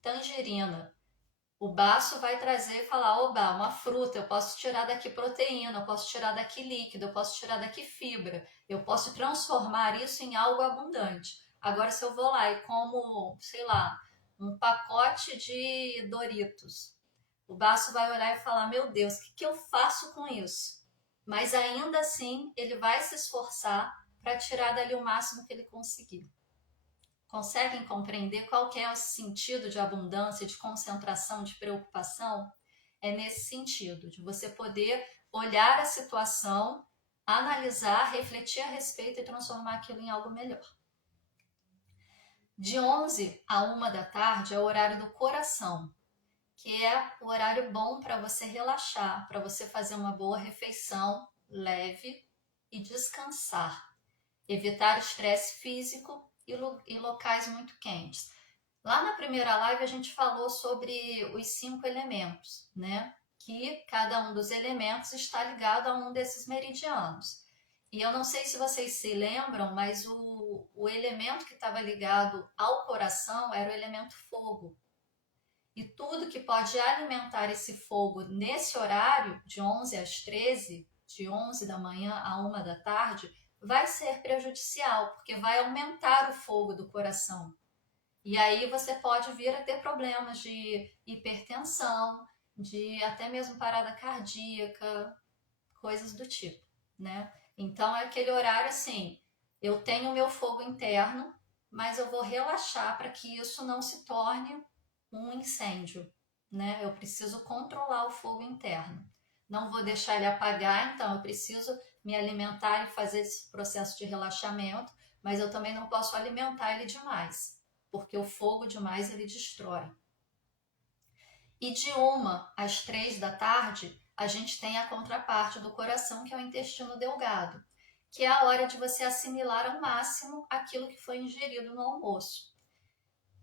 tangerina, o baço vai trazer e falar: oba, uma fruta, eu posso tirar daqui proteína, eu posso tirar daqui líquido, eu posso tirar daqui fibra, eu posso transformar isso em algo abundante. Agora, se eu vou lá e como, sei lá, um pacote de Doritos, o baço vai olhar e falar: meu Deus, o que eu faço com isso? Mas ainda assim, ele vai se esforçar para tirar dali o máximo que ele conseguir. Conseguem compreender qual que é o sentido de abundância, de concentração, de preocupação? É nesse sentido, de você poder olhar a situação, analisar, refletir a respeito e transformar aquilo em algo melhor. De 11 a 1 da tarde é o horário do coração, que é o horário bom para você relaxar, para você fazer uma boa refeição leve e descansar. Evitar estresse físico e locais muito quentes. Lá na primeira live a gente falou sobre os 5 elementos, né? Que cada um dos elementos está ligado a um desses meridianos. E eu não sei se vocês se lembram, mas o elemento que estava ligado ao coração era o elemento fogo. E tudo que pode alimentar esse fogo nesse horário, de 11 às 13, de 11 da manhã a 1 da tarde, vai ser prejudicial, porque vai aumentar o fogo do coração. E aí você pode vir a ter problemas de hipertensão, de até mesmo parada cardíaca, coisas do tipo, né? Então é aquele horário assim, eu tenho o meu fogo interno, mas eu vou relaxar para que isso não se torne um incêndio, né? Eu preciso controlar o fogo interno. Não vou deixar ele apagar, então eu preciso me alimentar e fazer esse processo de relaxamento, mas eu também não posso alimentar ele demais, porque o fogo demais ele destrói. E de 1 às 3 da tarde, a gente tem a contraparte do coração, que é o intestino delgado, que é a hora de você assimilar ao máximo aquilo que foi ingerido no almoço.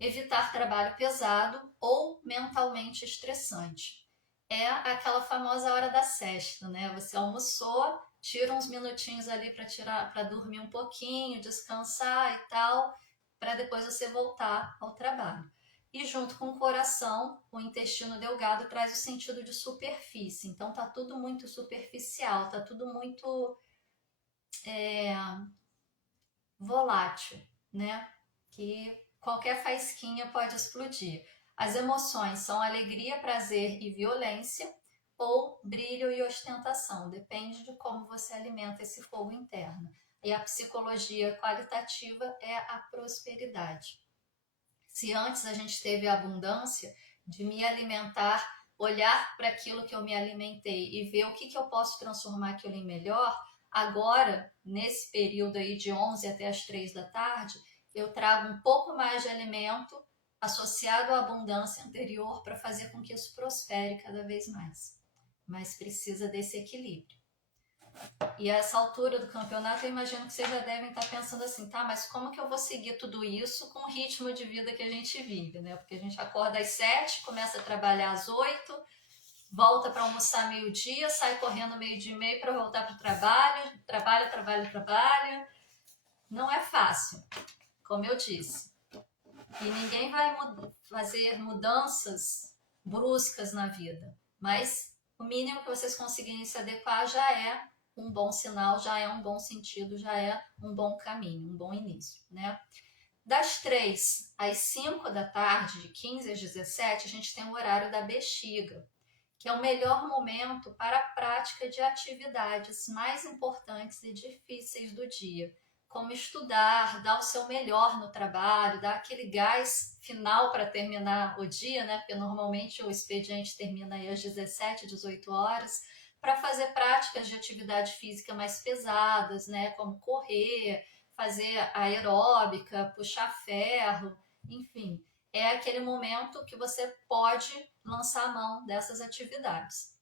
Evitar trabalho pesado ou mentalmente estressante. É aquela famosa hora da sesta, né? Você almoçou, tira uns minutinhos ali para dormir um pouquinho, descansar e tal, para depois você voltar ao trabalho. E junto com o coração, o intestino delgado traz o sentido de superfície. Então tá tudo muito superficial, tá tudo muito volátil, né? Que qualquer faísquinha pode explodir. As emoções são alegria, prazer e violência, ou brilho e ostentação, depende de como você alimenta esse fogo interno. E a psicologia qualitativa é a prosperidade. Se antes a gente teve a abundância de me alimentar, olhar para aquilo que eu me alimentei e ver o que eu posso transformar aquilo em melhor, agora, nesse período aí de 11 até as 3 da tarde, eu trago um pouco mais de alimento associado à abundância anterior para fazer com que isso prospere cada vez mais. Mas precisa desse equilíbrio. E a essa altura do campeonato, eu imagino que vocês já devem estar pensando assim, tá, mas como que eu vou seguir tudo isso com o ritmo de vida que a gente vive, né? Porque a gente acorda às 7, começa a trabalhar às 8, volta para almoçar meio-dia, sai correndo meio-dia e meio para voltar para o trabalho, trabalha. Não é fácil, como eu disse. E ninguém vai fazer mudanças bruscas na vida, mas o mínimo que vocês conseguirem se adequar já é um bom sinal, já é um bom sentido, já é um bom caminho, um bom início, né? Das 3 às 5 da tarde, de 15 às 17, a gente tem o horário da bexiga, que é o melhor momento para a prática de atividades mais importantes e difíceis do dia, como estudar, dar o seu melhor no trabalho, dar aquele gás final para terminar o dia, né? Porque normalmente o expediente termina aí às 17, 18 horas, para fazer práticas de atividade física mais pesadas, né? Como correr, fazer aeróbica, puxar ferro, enfim. É aquele momento que você pode lançar a mão dessas atividades.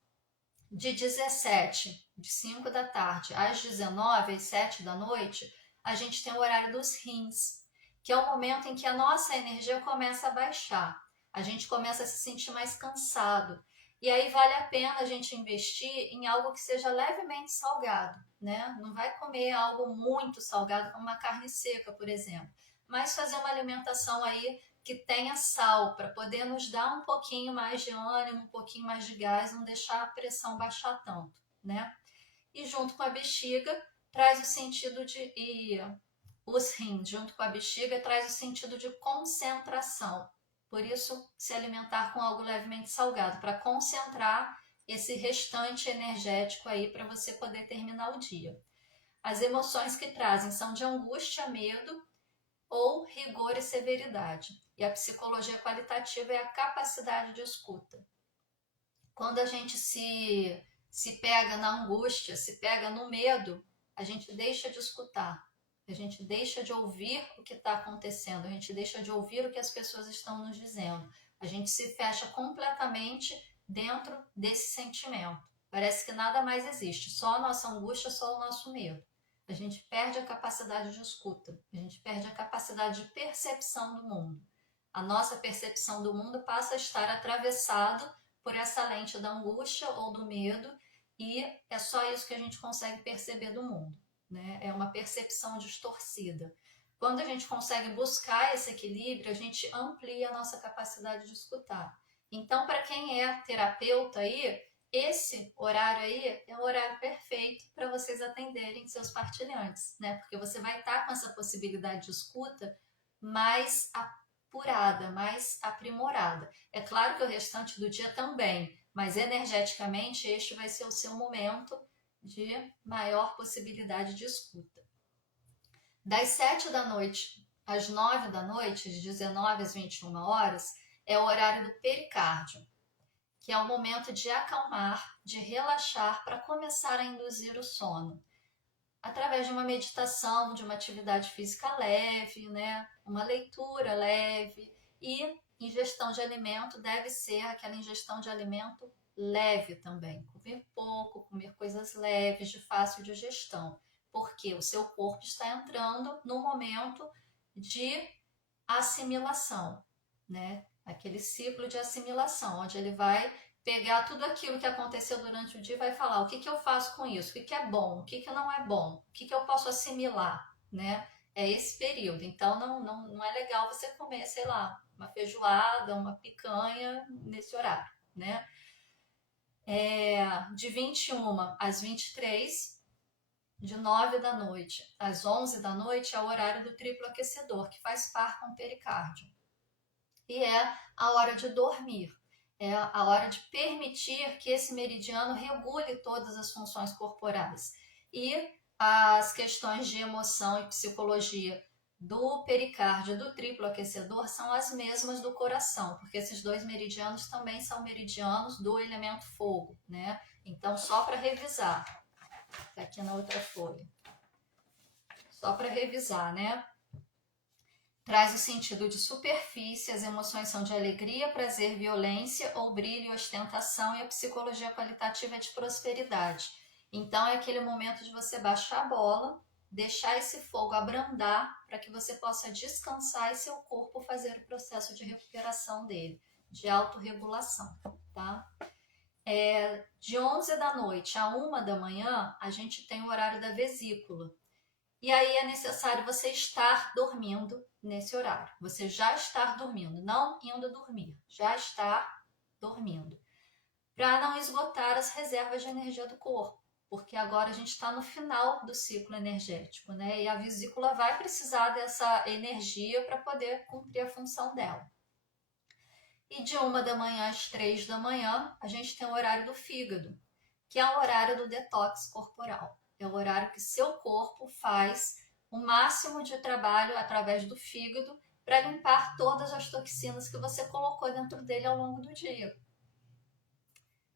De 17, de 5 da tarde, às 19, às 7 da noite, a gente tem o horário dos rins, que é o momento em que a nossa energia começa a baixar. A gente começa a se sentir mais cansado. E aí vale a pena a gente investir em algo que seja levemente salgado, né? Não vai comer algo muito salgado, como uma carne seca, por exemplo. Mas fazer uma alimentação aí que tenha sal, para poder nos dar um pouquinho mais de ânimo, um pouquinho mais de gás, não deixar a pressão baixar tanto, né? E junto com a bexiga, traz o sentido de... E os rins, junto com a bexiga, traz o sentido de concentração. Por isso, se alimentar com algo levemente salgado, para concentrar esse restante energético aí para você poder terminar o dia. As emoções que trazem são de angústia, medo, ou rigor e severidade. E a psicologia qualitativa é a capacidade de escuta. Quando a gente se pega na angústia, se pega no medo, a gente deixa de escutar, a gente deixa de ouvir o que está acontecendo, a gente deixa de ouvir o que as pessoas estão nos dizendo, a gente se fecha completamente dentro desse sentimento. Parece que nada mais existe, só a nossa angústia, só o nosso medo. A gente perde a capacidade de escuta, a gente perde a capacidade de percepção do mundo. A nossa percepção do mundo passa a estar atravessado por essa lente da angústia ou do medo, e é só isso que a gente consegue perceber do mundo, né? É uma percepção distorcida. Quando a gente consegue buscar esse equilíbrio, a gente amplia a nossa capacidade de escutar. Então, para quem é terapeuta aí, esse horário aí é o horário perfeito para vocês atenderem seus partilhantes, né? Porque você vai estar com essa possibilidade de escuta mais apurada, mais aprimorada. É claro que o restante do dia também, mas energeticamente este vai ser o seu momento de maior possibilidade de escuta. Das 7 da noite às 9 da noite, de 19 às 21 horas, é o horário do pericárdio, que é o momento de acalmar, de relaxar para começar a induzir o sono. Através de uma meditação, de uma atividade física leve, né? Uma leitura leve, e ingestão de alimento deve ser aquela ingestão de alimento leve também. Comer pouco, comer coisas leves, de fácil digestão, porque o seu corpo está entrando no momento de assimilação, né? Aquele ciclo de assimilação, onde ele vai pegar tudo aquilo que aconteceu durante o dia e vai falar o que, que eu faço com isso, o que, que é bom, o que, que não é bom, o que, que eu posso assimilar, né? É esse período. Então não é legal você comer, sei lá, uma feijoada, uma picanha nesse horário, né? De 21 às 23, de 9 da noite às 11 da noite é o horário do triplo aquecedor, que faz par com o pericárdio. E é a hora de dormir. É a hora de permitir que esse meridiano regule todas as funções corporais. E as questões de emoção e psicologia do pericárdio e do triplo aquecedor são as mesmas do coração, porque esses dois meridianos também são meridianos do elemento fogo, né? Então, só para revisar, tá aqui na outra folha. Só para revisar, né? Traz o sentido de superfície, as emoções são de alegria, prazer, violência ou brilho e ostentação, e a psicologia qualitativa é de prosperidade. Então é aquele momento de você baixar a bola, deixar esse fogo abrandar para que você possa descansar e seu corpo fazer o processo de recuperação dele, de autorregulação, tá? De 11 da noite a 1 da manhã, a gente tem o horário da vesícula. E aí é necessário você estar dormindo nesse horário. Você já estar dormindo, não indo dormir, já estar dormindo. Para não esgotar as reservas de energia do corpo, porque agora a gente está no final do ciclo energético, né? E a vesícula vai precisar dessa energia para poder cumprir a função dela. E de 1 da manhã às 3 da manhã, a gente tem o horário do fígado, que é o horário do detox corporal. É o horário que seu corpo faz o máximo de trabalho através do fígado para limpar todas as toxinas que você colocou dentro dele ao longo do dia.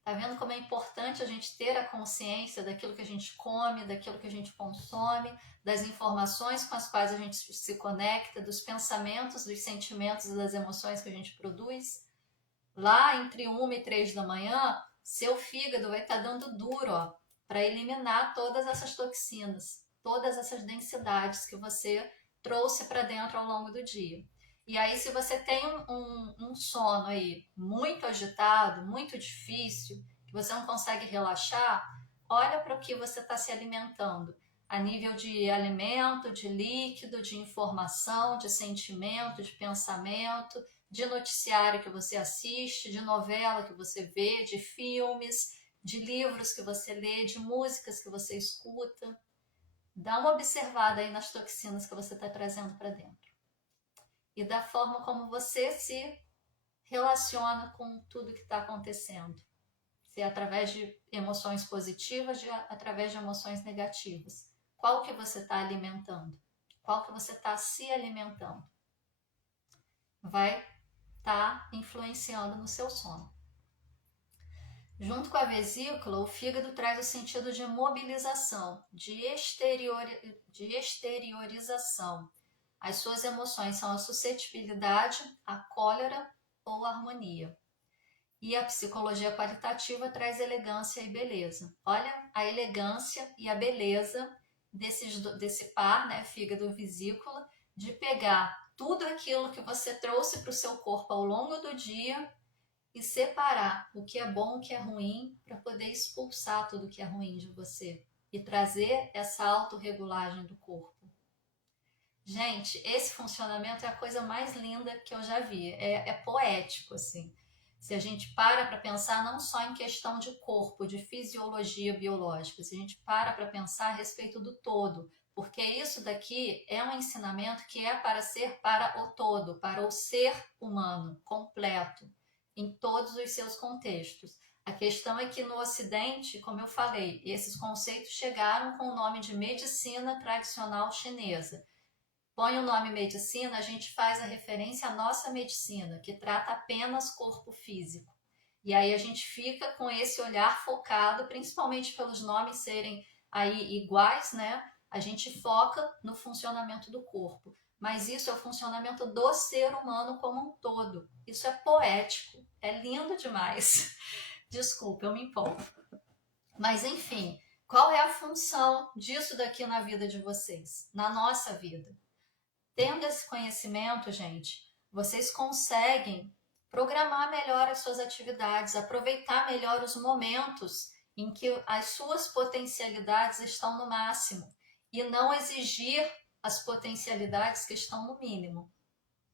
Tá vendo como é importante a gente ter a consciência daquilo que a gente come, daquilo que a gente consome, das informações com as quais a gente se conecta, dos pensamentos, dos sentimentos e das emoções que a gente produz? Lá entre 1 e 3 da manhã, seu fígado vai estar dando duro, para eliminar todas essas toxinas, todas essas densidades que você trouxe para dentro ao longo do dia. E aí, se você tem um sono aí muito agitado, muito difícil, que você não consegue relaxar, olha para o que você está se alimentando, a nível de alimento, de líquido, de informação, de sentimento, de pensamento, de noticiário que você assiste, de novela que você vê, de filmes, de livros que você lê, de músicas que você escuta. Dá uma observada aí nas toxinas que você está trazendo para dentro. E da forma como você se relaciona com tudo que está acontecendo. Se é através de emoções positivas, através de emoções negativas. Qual que você está alimentando? Qual que você está se alimentando? Vai estar influenciando no seu sono. Junto com a vesícula, o fígado traz o sentido de mobilização, de exteriorização. As suas emoções são a suscetibilidade, a cólera ou a harmonia. E a psicologia qualitativa traz elegância e beleza. Olha a elegância e a beleza desse par, né, fígado-vesícula, de pegar tudo aquilo que você trouxe para o seu corpo ao longo do dia e separar o que é bom e o que é ruim para poder expulsar tudo que é ruim de você e trazer essa autorregulagem do corpo. Gente, esse funcionamento é a coisa mais linda que eu já vi. É poético, assim. Se a gente para pensar não só em questão de corpo, de fisiologia biológica, se a gente para pensar a respeito do todo, porque isso daqui é um ensinamento que é para ser para o todo, para o ser humano completo, em todos os seus contextos. A questão é que no Ocidente, como eu falei, esses conceitos chegaram com o nome de medicina tradicional chinesa. Põe o nome medicina, a gente faz a referência à nossa medicina, que trata apenas corpo físico. E aí a gente fica com esse olhar focado, principalmente pelos nomes serem aí iguais, né? A gente foca no funcionamento do corpo. Mas isso é o funcionamento do ser humano como um todo. Isso é poético, é lindo demais. Desculpa, eu me empolgo. Mas enfim, qual é a função disso daqui na vida de vocês, na nossa vida? Tendo esse conhecimento, gente, vocês conseguem programar melhor as suas atividades, aproveitar melhor os momentos em que as suas potencialidades estão no máximo e não exigir as potencialidades que estão no mínimo,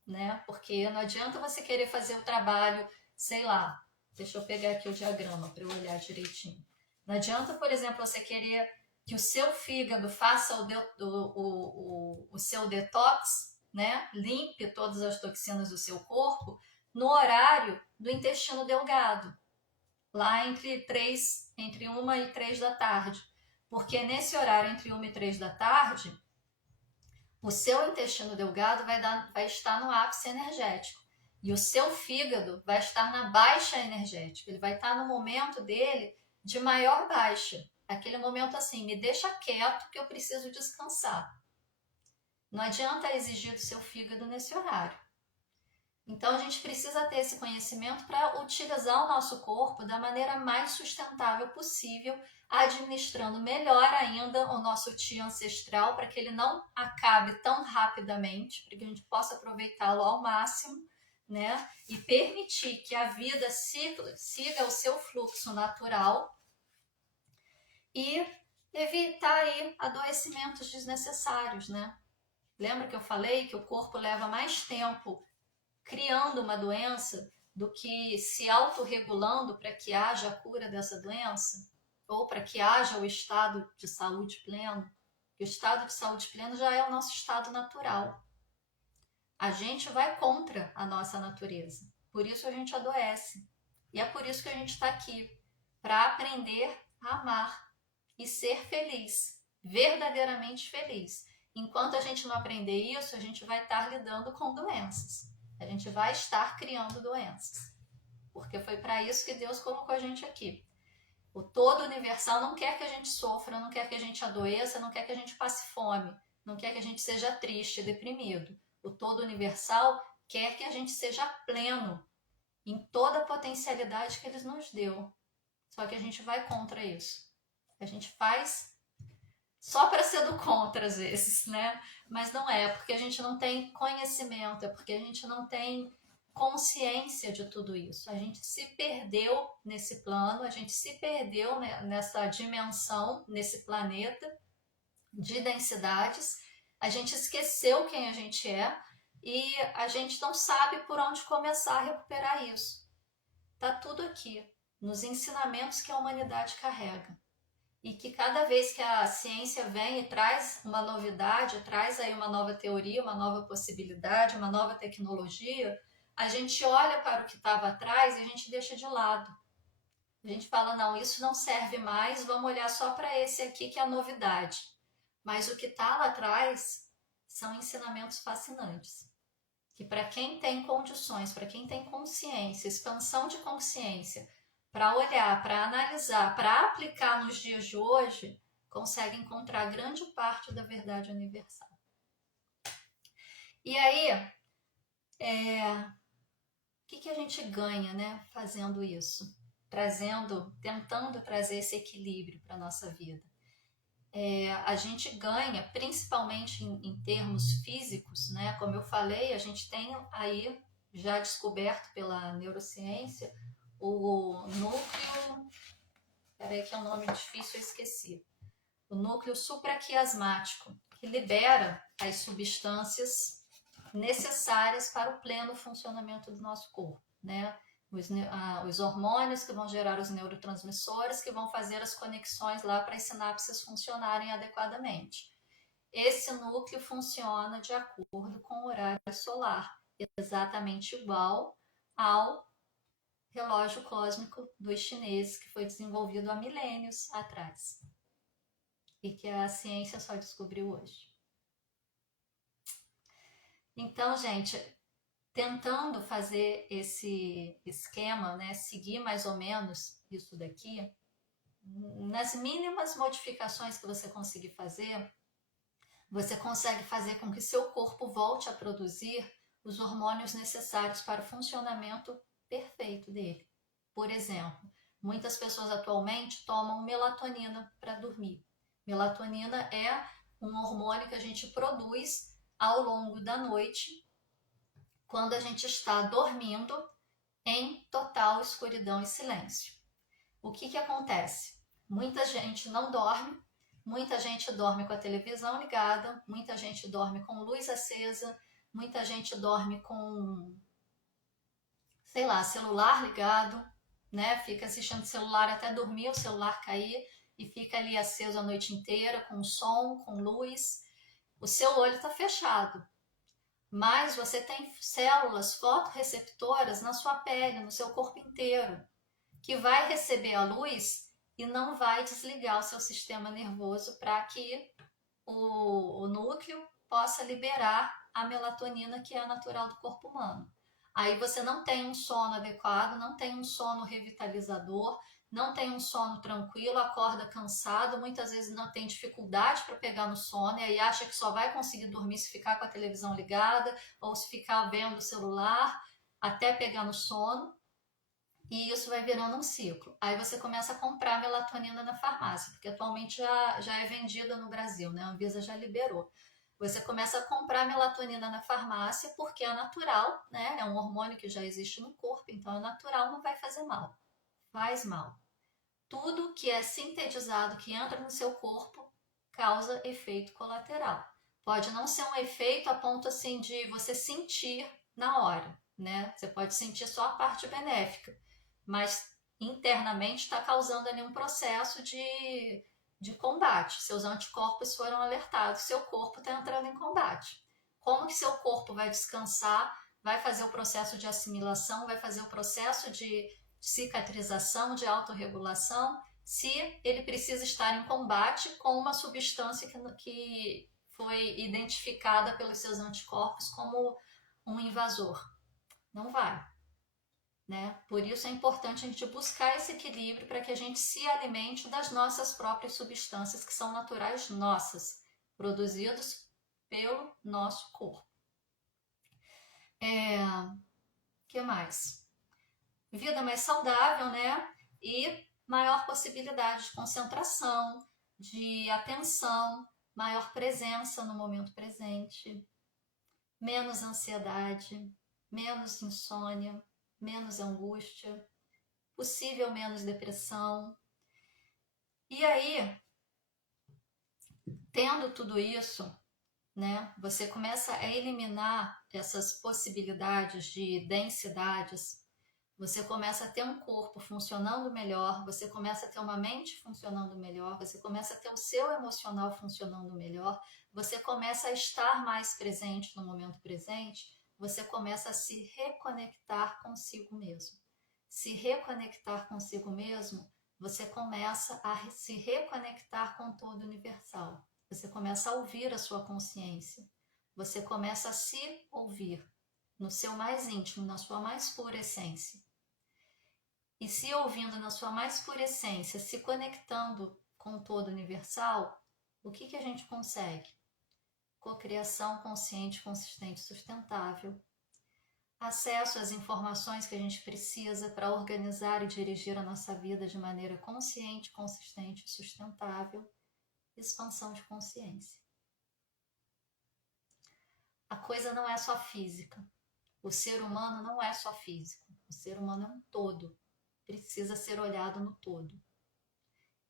né? Porque não adianta você querer fazer o trabalho, sei lá, deixa eu pegar aqui o diagrama para eu olhar direitinho. Não adianta, por exemplo, você querer que o seu fígado faça o seu detox, né? Limpe todas as toxinas do seu corpo no horário do intestino delgado, lá entre 1 e 3 da tarde. Porque nesse horário entre 1 e 3 da tarde, o seu intestino delgado vai estar no ápice energético. E o seu fígado vai estar na baixa energética. Ele vai estar no momento dele de maior baixa. Aquele momento assim, me deixa quieto que eu preciso descansar. Não adianta exigir do seu fígado nesse horário. Então a gente precisa ter esse conhecimento para utilizar o nosso corpo da maneira mais sustentável possível, administrando melhor ainda o nosso chi ancestral para que ele não acabe tão rapidamente, para que a gente possa aproveitá-lo ao máximo, né? E permitir que a vida siga o seu fluxo natural e evitar aí adoecimentos desnecessários, né? Lembra que eu falei que o corpo leva mais tempo criando uma doença do que se autorregulando para que haja a cura dessa doença? Ou para que haja o estado de saúde pleno? O estado de saúde pleno já é o nosso estado natural. A gente vai contra a nossa natureza. Por isso a gente adoece. E é por isso que a gente está aqui, para aprender a amar e ser feliz, verdadeiramente feliz. Enquanto a gente não aprender isso, a gente vai estar lidando com doenças. A gente vai estar criando doenças. Porque foi para isso que Deus colocou a gente aqui. O todo universal não quer que a gente sofra, não quer que a gente adoeça, não quer que a gente passe fome, não quer que a gente seja triste, deprimido. O todo universal quer que a gente seja pleno em toda a potencialidade que Ele nos deu. Só que a gente vai contra isso. A gente faz só para ser do contra às vezes, né? Mas não é, porque a gente não tem conhecimento, é porque a gente não tem consciência de tudo isso. A gente se perdeu nesse plano, a gente se perdeu nessa dimensão, nesse planeta de densidades, a gente esqueceu quem a gente é e a gente não sabe por onde começar a recuperar isso. Tá tudo aqui, nos ensinamentos que a humanidade carrega. E que cada vez que a ciência vem e traz uma novidade, traz aí uma nova teoria, uma nova possibilidade, uma nova tecnologia, a gente olha para o que estava atrás e a gente deixa de lado. A gente fala, não, isso não serve mais, vamos olhar só para esse aqui que é a novidade. Mas o que está lá atrás são ensinamentos fascinantes. Que para quem tem condições, para quem tem consciência, expansão de consciência, para olhar, para analisar, para aplicar nos dias de hoje, consegue encontrar grande parte da verdade universal. E aí, o que a gente ganha, né, fazendo isso? Tentando trazer esse equilíbrio para a nossa vida. A gente ganha, principalmente em termos físicos, né? Como eu falei, a gente tem aí, já descoberto pela neurociência, o núcleo, peraí que é um nome difícil, eu esqueci, o núcleo supraquiasmático, que libera as substâncias necessárias para o pleno funcionamento do nosso corpo, né? Os hormônios que vão gerar os neurotransmissores, que vão fazer as conexões lá para as sinapses funcionarem adequadamente. Esse núcleo funciona de acordo com o horário solar, exatamente igual ao relógio cósmico dos chineses, que foi desenvolvido há milênios atrás e que a ciência só descobriu hoje. Então, gente, tentando fazer esse esquema, né, seguir mais ou menos isso daqui, nas mínimas modificações que você conseguir fazer, você consegue fazer com que seu corpo volte a produzir os hormônios necessários para o funcionamento perfeito dele. Por exemplo, muitas pessoas atualmente tomam melatonina para dormir. Melatonina é um hormônio que a gente produz ao longo da noite, quando a gente está dormindo, em total escuridão e silêncio. O que acontece? Muita gente não dorme, muita gente dorme com a televisão ligada, muita gente dorme com luz acesa, muita gente dorme com, sei lá, celular ligado, né? Fica assistindo celular até dormir, o celular cair e fica ali aceso a noite inteira com som, com luz. O seu olho está fechado, mas você tem células fotorreceptoras na sua pele, no seu corpo inteiro, que vai receber a luz e não vai desligar o seu sistema nervoso para que o núcleo possa liberar a melatonina, que é natural do corpo humano. Aí você não tem um sono adequado, não tem um sono revitalizador, não tem um sono tranquilo, acorda cansado, muitas vezes não tem dificuldade para pegar no sono e aí acha que só vai conseguir dormir se ficar com a televisão ligada ou se ficar vendo o celular até pegar no sono. E isso vai virando um ciclo. Aí você começa a comprar melatonina na farmácia, porque atualmente já é vendida no Brasil, né? A Anvisa já liberou. Você começa a comprar melatonina na farmácia porque é natural, né? É um hormônio que já existe no corpo, então é natural, não vai fazer mal. Faz mal. Tudo que é sintetizado, que entra no seu corpo, causa efeito colateral. Pode não ser um efeito a ponto assim de você sentir na hora, né? Você pode sentir só a parte benéfica, mas internamente está causando ali um processo de combate. Seus anticorpos foram alertados, seu corpo está entrando em combate. Como que seu corpo vai descansar, vai fazer o processo de assimilação, vai fazer o processo de cicatrização, de autorregulação, se ele precisa estar em combate com uma substância que foi identificada pelos seus anticorpos como um invasor? Não vai. Né? Por isso é importante a gente buscar esse equilíbrio para que a gente se alimente das nossas próprias substâncias que são naturais nossas, produzidos pelo nosso corpo. Que mais? Vida mais saudável, né? E maior possibilidade de concentração, de atenção, maior presença no momento presente, menos ansiedade, menos insônia, menos angústia, possível menos depressão. E aí, tendo tudo isso, né, você começa a eliminar essas possibilidades de densidades, você começa a ter um corpo funcionando melhor, você começa a ter uma mente funcionando melhor, você começa a ter o seu emocional funcionando melhor, você começa a estar mais presente no momento presente, você começa a se reconectar consigo mesmo. Se reconectar consigo mesmo, você começa a se reconectar com todo o universal. Você começa a ouvir a sua consciência. Você começa a se ouvir no seu mais íntimo, na sua mais pura essência. E se ouvindo na sua mais pura essência, se conectando com todo o universal, o que a gente consegue? Cocriação consciente, consistente, sustentável. Acesso às informações que a gente precisa para organizar e dirigir a nossa vida de maneira consciente, consistente e sustentável. Expansão de consciência. A coisa não é só física. O ser humano não é só físico. O ser humano é um todo. Precisa ser olhado no todo.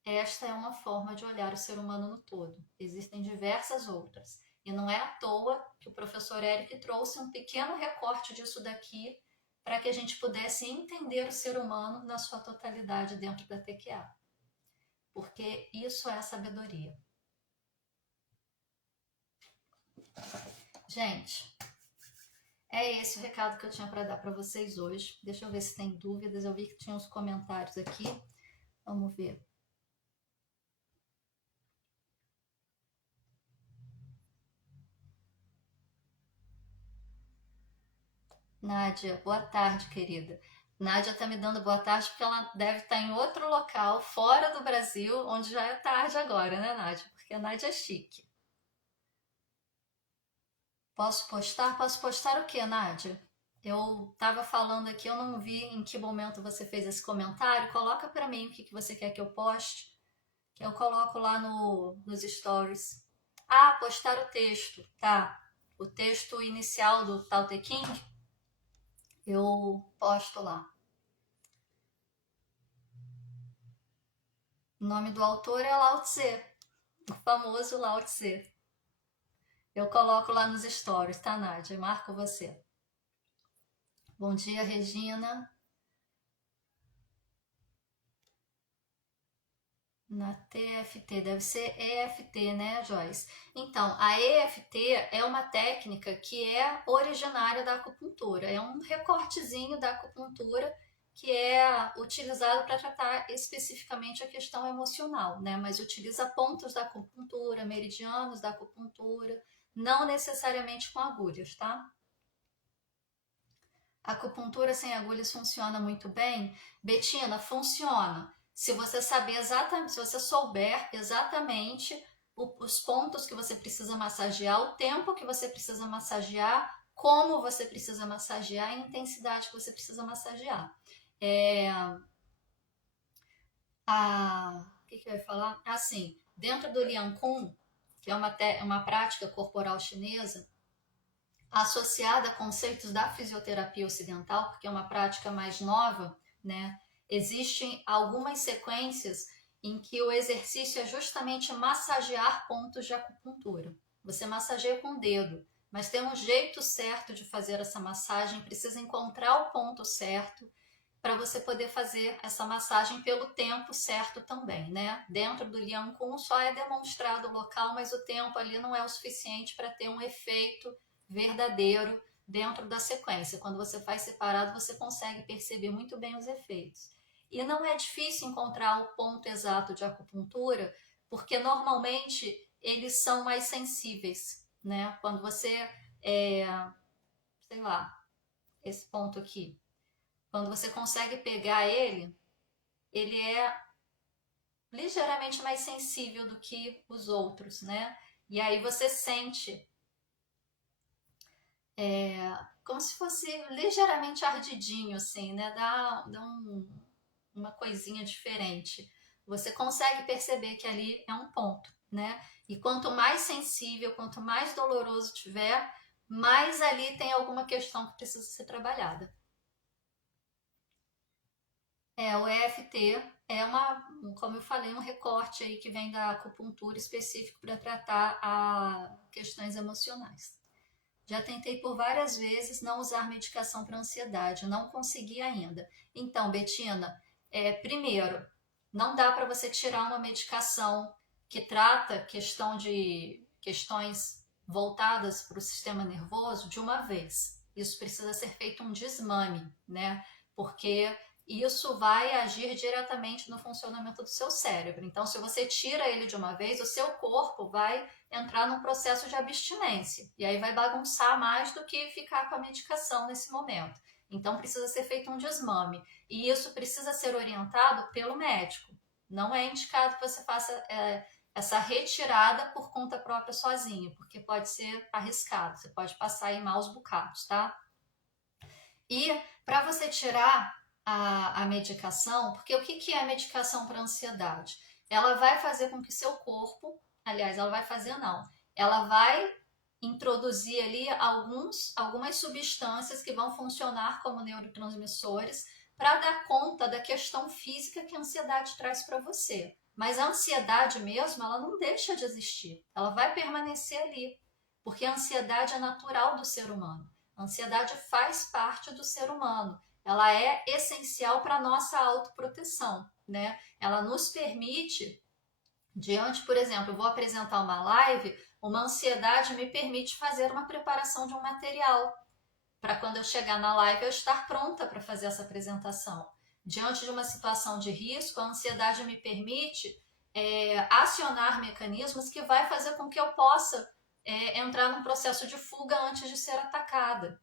Esta é uma forma de olhar o ser humano no todo. Existem diversas outras. E não é à toa que o professor Eric trouxe um pequeno recorte disso daqui para que a gente pudesse entender o ser humano na sua totalidade dentro da TQA. Porque isso é sabedoria. Gente, é esse o recado que eu tinha para dar para vocês hoje. Deixa eu ver se tem dúvidas. Eu vi que tinha uns comentários aqui. Vamos ver. Nádia, boa tarde, querida. Nádia está me dando boa tarde porque ela deve estar em outro local, fora do Brasil, onde já é tarde agora, né, Nádia? Porque a Nádia é chique. Posso postar? Posso postar o quê, Nádia? Eu estava falando aqui, eu não vi em que momento você fez esse comentário. Coloca para mim o que você quer que eu poste, que eu coloco lá nos stories. Ah, postar o texto, tá? O texto inicial do Tao Te Ching. eu posto lá. O nome do autor é Lao Tse, o famoso Lao Tse. Eu coloco lá nos stories, tá, Nádia? Marco você. Bom dia, Regina. Na TFT, deve ser EFT, né, Joyce? Então, a EFT é uma técnica que é originária da acupuntura, é um recortezinho da acupuntura que é utilizado para tratar especificamente a questão emocional, né? Mas utiliza pontos da acupuntura, meridianos da acupuntura, não necessariamente com agulhas, tá? A acupuntura sem agulhas funciona muito bem? Betina, funciona. Se você saber exatamente, se você souber exatamente os pontos que você precisa massagear, o tempo que você precisa massagear, como você precisa massagear e a intensidade que você precisa massagear. O que eu ia falar? Assim, dentro do Liang Kun, que é uma prática corporal chinesa, associada a conceitos da fisioterapia ocidental, porque é uma prática mais nova, né? Existem algumas sequências em que o exercício é justamente massagear pontos de acupuntura. Você massageia com o dedo, mas tem um jeito certo de fazer essa massagem, precisa encontrar o ponto certo para você poder fazer essa massagem pelo tempo certo também, né? Dentro do Liang Kun só é demonstrado o local, mas o tempo ali não é o suficiente para ter um efeito verdadeiro dentro da sequência. Quando você faz separado, você consegue perceber muito bem os efeitos. E não é difícil encontrar o ponto exato de acupuntura, porque normalmente eles são mais sensíveis, né? Quando você, sei lá, esse ponto aqui, quando você consegue pegar ele, ele é ligeiramente mais sensível do que os outros, né? E aí você sente como se fosse ligeiramente ardidinho, assim, né? Dá uma coisinha diferente. Você consegue perceber que ali é um ponto, né? E quanto mais sensível, quanto mais doloroso tiver, mais ali tem alguma questão que precisa ser trabalhada. O EFT é como eu falei, um recorte aí que vem da acupuntura específico para tratar questões emocionais. Já tentei por várias vezes não usar medicação para ansiedade, não consegui ainda. Então, Betina, primeiro, não dá para você tirar uma medicação que trata questões voltadas para o sistema nervoso de uma vez. Isso precisa ser feito um desmame, né? Porque isso vai agir diretamente no funcionamento do seu cérebro. Então, se você tira ele de uma vez, o seu corpo vai entrar num processo de abstinência. E aí vai bagunçar mais do que ficar com a medicação nesse momento. Então, precisa ser feito um desmame. E isso precisa ser orientado pelo médico. Não é indicado que você faça essa retirada por conta própria sozinho, porque pode ser arriscado. Você pode passar aí maus bocados, tá? E para você tirar a medicação, porque o que é a medicação para ansiedade? Ela vai fazer com que seu corpo, aliás, ela vai fazer não, ela vai introduzir ali algumas substâncias que vão funcionar como neurotransmissores para dar conta da questão física que a ansiedade traz para você. Mas a ansiedade mesmo, ela não deixa de existir, ela vai permanecer ali, porque a ansiedade é natural do ser humano. A ansiedade faz parte do ser humano. Ela é essencial para a nossa autoproteção, né? Ela nos permite, diante, por exemplo, eu vou apresentar uma live, uma ansiedade me permite fazer uma preparação de um material, para quando eu chegar na live eu estar pronta para fazer essa apresentação. Diante de uma situação de risco, a ansiedade me permite acionar mecanismos que vai fazer com que eu possa entrar num processo de fuga antes de ser atacada.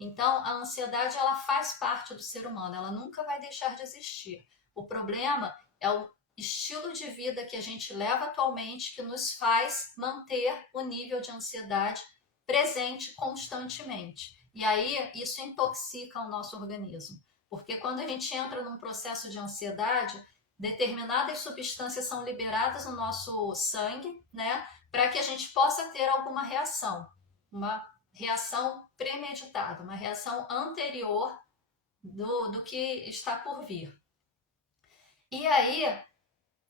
Então, a ansiedade ela faz parte do ser humano, ela nunca vai deixar de existir. O problema é o estilo de vida que a gente leva atualmente que nos faz manter o nível de ansiedade presente constantemente. E aí, isso intoxica o nosso organismo. Porque quando a gente entra num processo de ansiedade, determinadas substâncias são liberadas no nosso sangue, né? Para que a gente possa ter alguma reação, uma reação premeditada, uma reação anterior do que está por vir. E aí,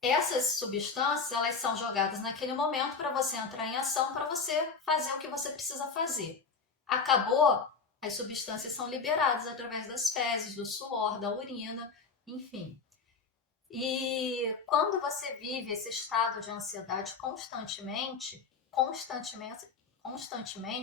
essas substâncias, elas são jogadas naquele momento para você entrar em ação, para você fazer o que você precisa fazer. Acabou, as substâncias são liberadas através das fezes, do suor, da urina, enfim. E quando você vive esse estado de ansiedade constantemente,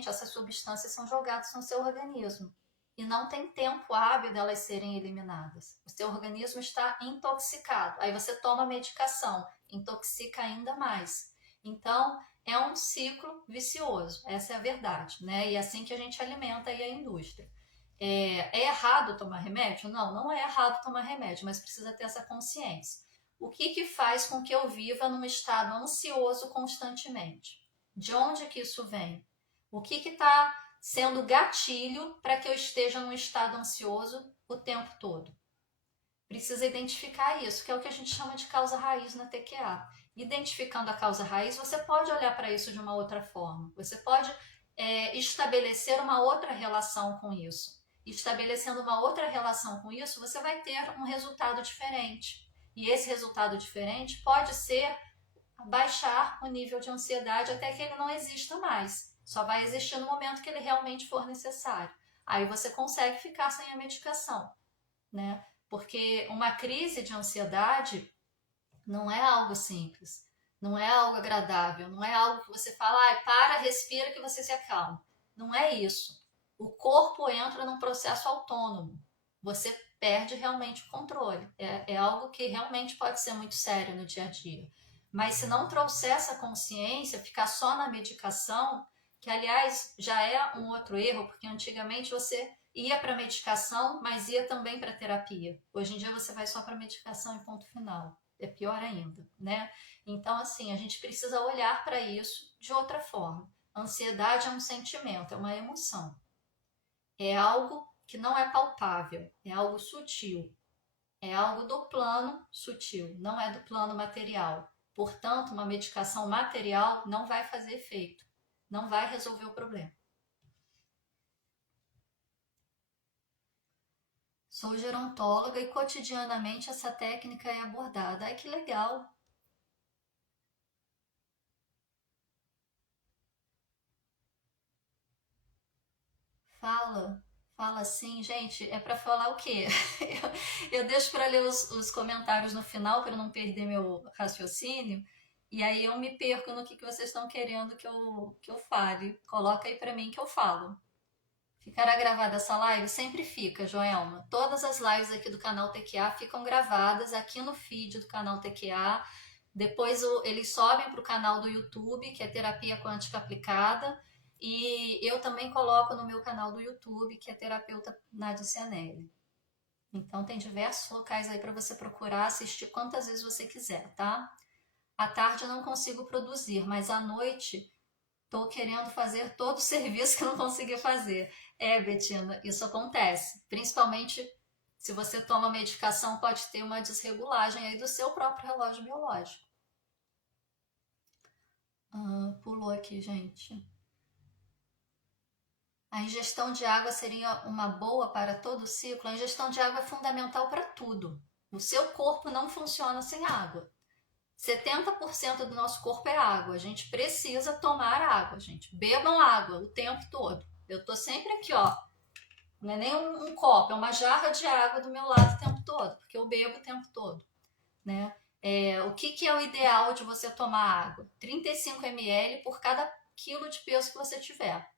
essas substâncias são jogadas no seu organismo e não tem tempo hábil delas serem eliminadas. O seu organismo está intoxicado. Aí você toma medicação, intoxica ainda mais. Então, é um ciclo vicioso, essa é a verdade, né? E é assim que a gente alimenta aí a indústria. É errado tomar remédio? Não, não é errado tomar remédio, mas precisa ter essa consciência. O que faz com que eu viva num estado ansioso constantemente? De onde que isso vem? O que está sendo gatilho para que eu esteja num estado ansioso o tempo todo? Precisa identificar isso, que é o que a gente chama de causa raiz na TQA. Identificando a causa raiz, você pode olhar para isso de uma outra forma. Você pode estabelecer uma outra relação com isso. Estabelecendo uma outra relação com isso, você vai ter um resultado diferente. E esse resultado diferente pode ser baixar o nível de ansiedade até que ele não exista mais. Só vai existir no momento que ele realmente for necessário. Aí você consegue ficar sem a medicação, né? Porque uma crise de ansiedade não é algo simples, não é algo agradável, não é algo que você fala, para, respira que você se acalma. Não é isso. O corpo entra num processo autônomo. Você perde realmente o controle. É algo que realmente pode ser muito sério no dia a dia. Mas se não trouxer essa consciência, ficar só na medicação, que aliás já é um outro erro, porque antigamente você ia para medicação, mas ia também para terapia. Hoje em dia você vai só para medicação e ponto final. É pior ainda, né? Então, assim, a gente precisa olhar para isso de outra forma. Ansiedade é um sentimento, é uma emoção. É algo que não é palpável, é algo sutil. É algo do plano sutil, não é do plano material. Portanto, uma medicação material não vai fazer efeito, não vai resolver o problema. Sou gerontóloga e cotidianamente essa técnica é abordada. Ai, que legal! Fala sim, gente. É para falar o quê? Eu deixo para ler os comentários no final para não perder meu raciocínio. E aí eu me perco no que vocês estão querendo que eu fale. Coloca aí para mim que eu falo. Ficará gravada essa live? Sempre fica, Joelma. Todas as lives aqui do canal TQA ficam gravadas aqui no feed do canal TQA. Depois eles sobem para o canal do YouTube, que é Terapia Quântica Aplicada. E eu também coloco no meu canal do YouTube, que é Terapeuta Nádia Cianelli. Então tem diversos locais aí para você procurar, assistir quantas vezes você quiser, tá? À tarde eu não consigo produzir, mas à noite estou querendo fazer todo o serviço que eu não consegui fazer. Betina, isso acontece. Principalmente se você toma medicação, pode ter uma desregulagem aí do seu próprio relógio biológico. Pulou aqui, gente. A ingestão de água seria uma boa para todo o ciclo? A ingestão de água é fundamental para tudo. O seu corpo não funciona sem água. 70% do nosso corpo é água. A gente precisa tomar água, gente. Bebam água o tempo todo. Eu tô sempre aqui, ó. Não é nem um copo, é uma jarra de água do meu lado o tempo todo, porque eu bebo o tempo todo, né? O que é o ideal de você tomar água? 35 ml por cada quilo de peso que você tiver.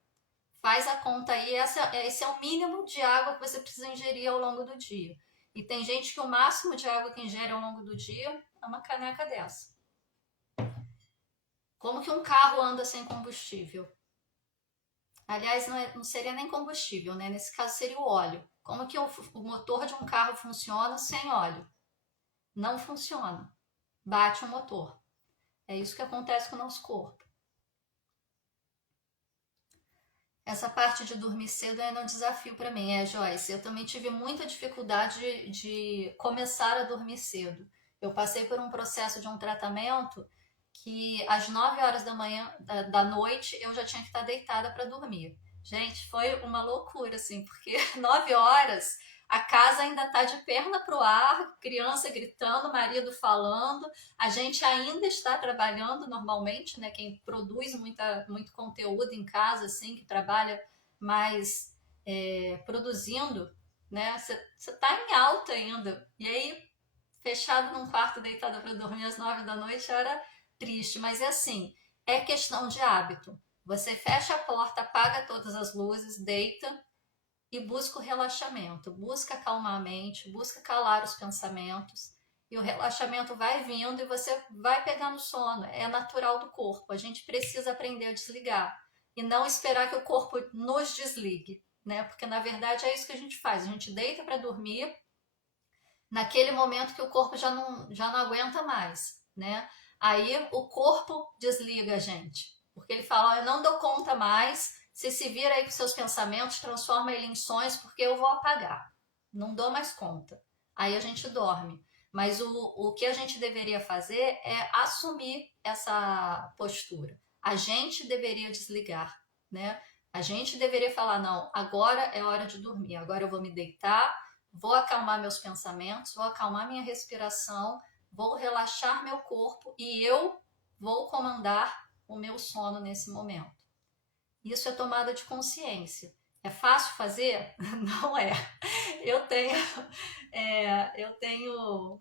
Faz a conta aí, esse é o mínimo de água que você precisa ingerir ao longo do dia. E tem gente que o máximo de água que ingere ao longo do dia é uma caneca dessa. Como que um carro anda sem combustível? Aliás, não seria nem combustível, né? Nesse caso seria o óleo. Como que o motor de um carro funciona sem óleo? Não funciona. Bate o motor. É isso que acontece com o nosso corpo. Essa parte de dormir cedo ainda é um desafio para mim, Joyce. Eu também tive muita dificuldade de começar a dormir cedo. Eu passei por um processo de um tratamento que às 9 horas da manhã, da noite, eu já tinha que estar deitada para dormir. Gente, foi uma loucura, assim, porque 9 horas a casa ainda tá de perna pro ar, criança gritando, marido falando, a gente ainda está trabalhando normalmente, né? Quem produz muito conteúdo em casa, assim, que trabalha mais produzindo, né? Você tá em alta ainda. E aí, fechado num quarto, deitada para dormir às 9 da noite, era triste. Mas é assim, é questão de hábito. Você fecha a porta, apaga todas as luzes, deita e busca o relaxamento. Busca acalmar a mente, busca calar os pensamentos. E o relaxamento vai vindo e você vai pegando sono. É natural do corpo. A gente precisa aprender a desligar e não esperar que o corpo nos desligue, né? Porque na verdade é isso que a gente faz. A gente deita para dormir naquele momento que o corpo já não aguenta mais, né? Aí o corpo desliga a gente, porque ele fala: oh, eu não dou conta mais, você se vira aí com seus pensamentos, transforma ele em sonhos, porque eu vou apagar, não dou mais conta. Aí a gente dorme. Mas o que a gente deveria fazer é assumir essa postura. A gente deveria desligar, né? A gente deveria falar: não, agora é hora de dormir, agora eu vou me deitar, vou acalmar meus pensamentos, vou acalmar minha respiração, vou relaxar meu corpo e eu vou comandar o meu sono nesse momento. Isso é tomada de consciência. É fácil fazer? Não é. Eu tenho, eu tenho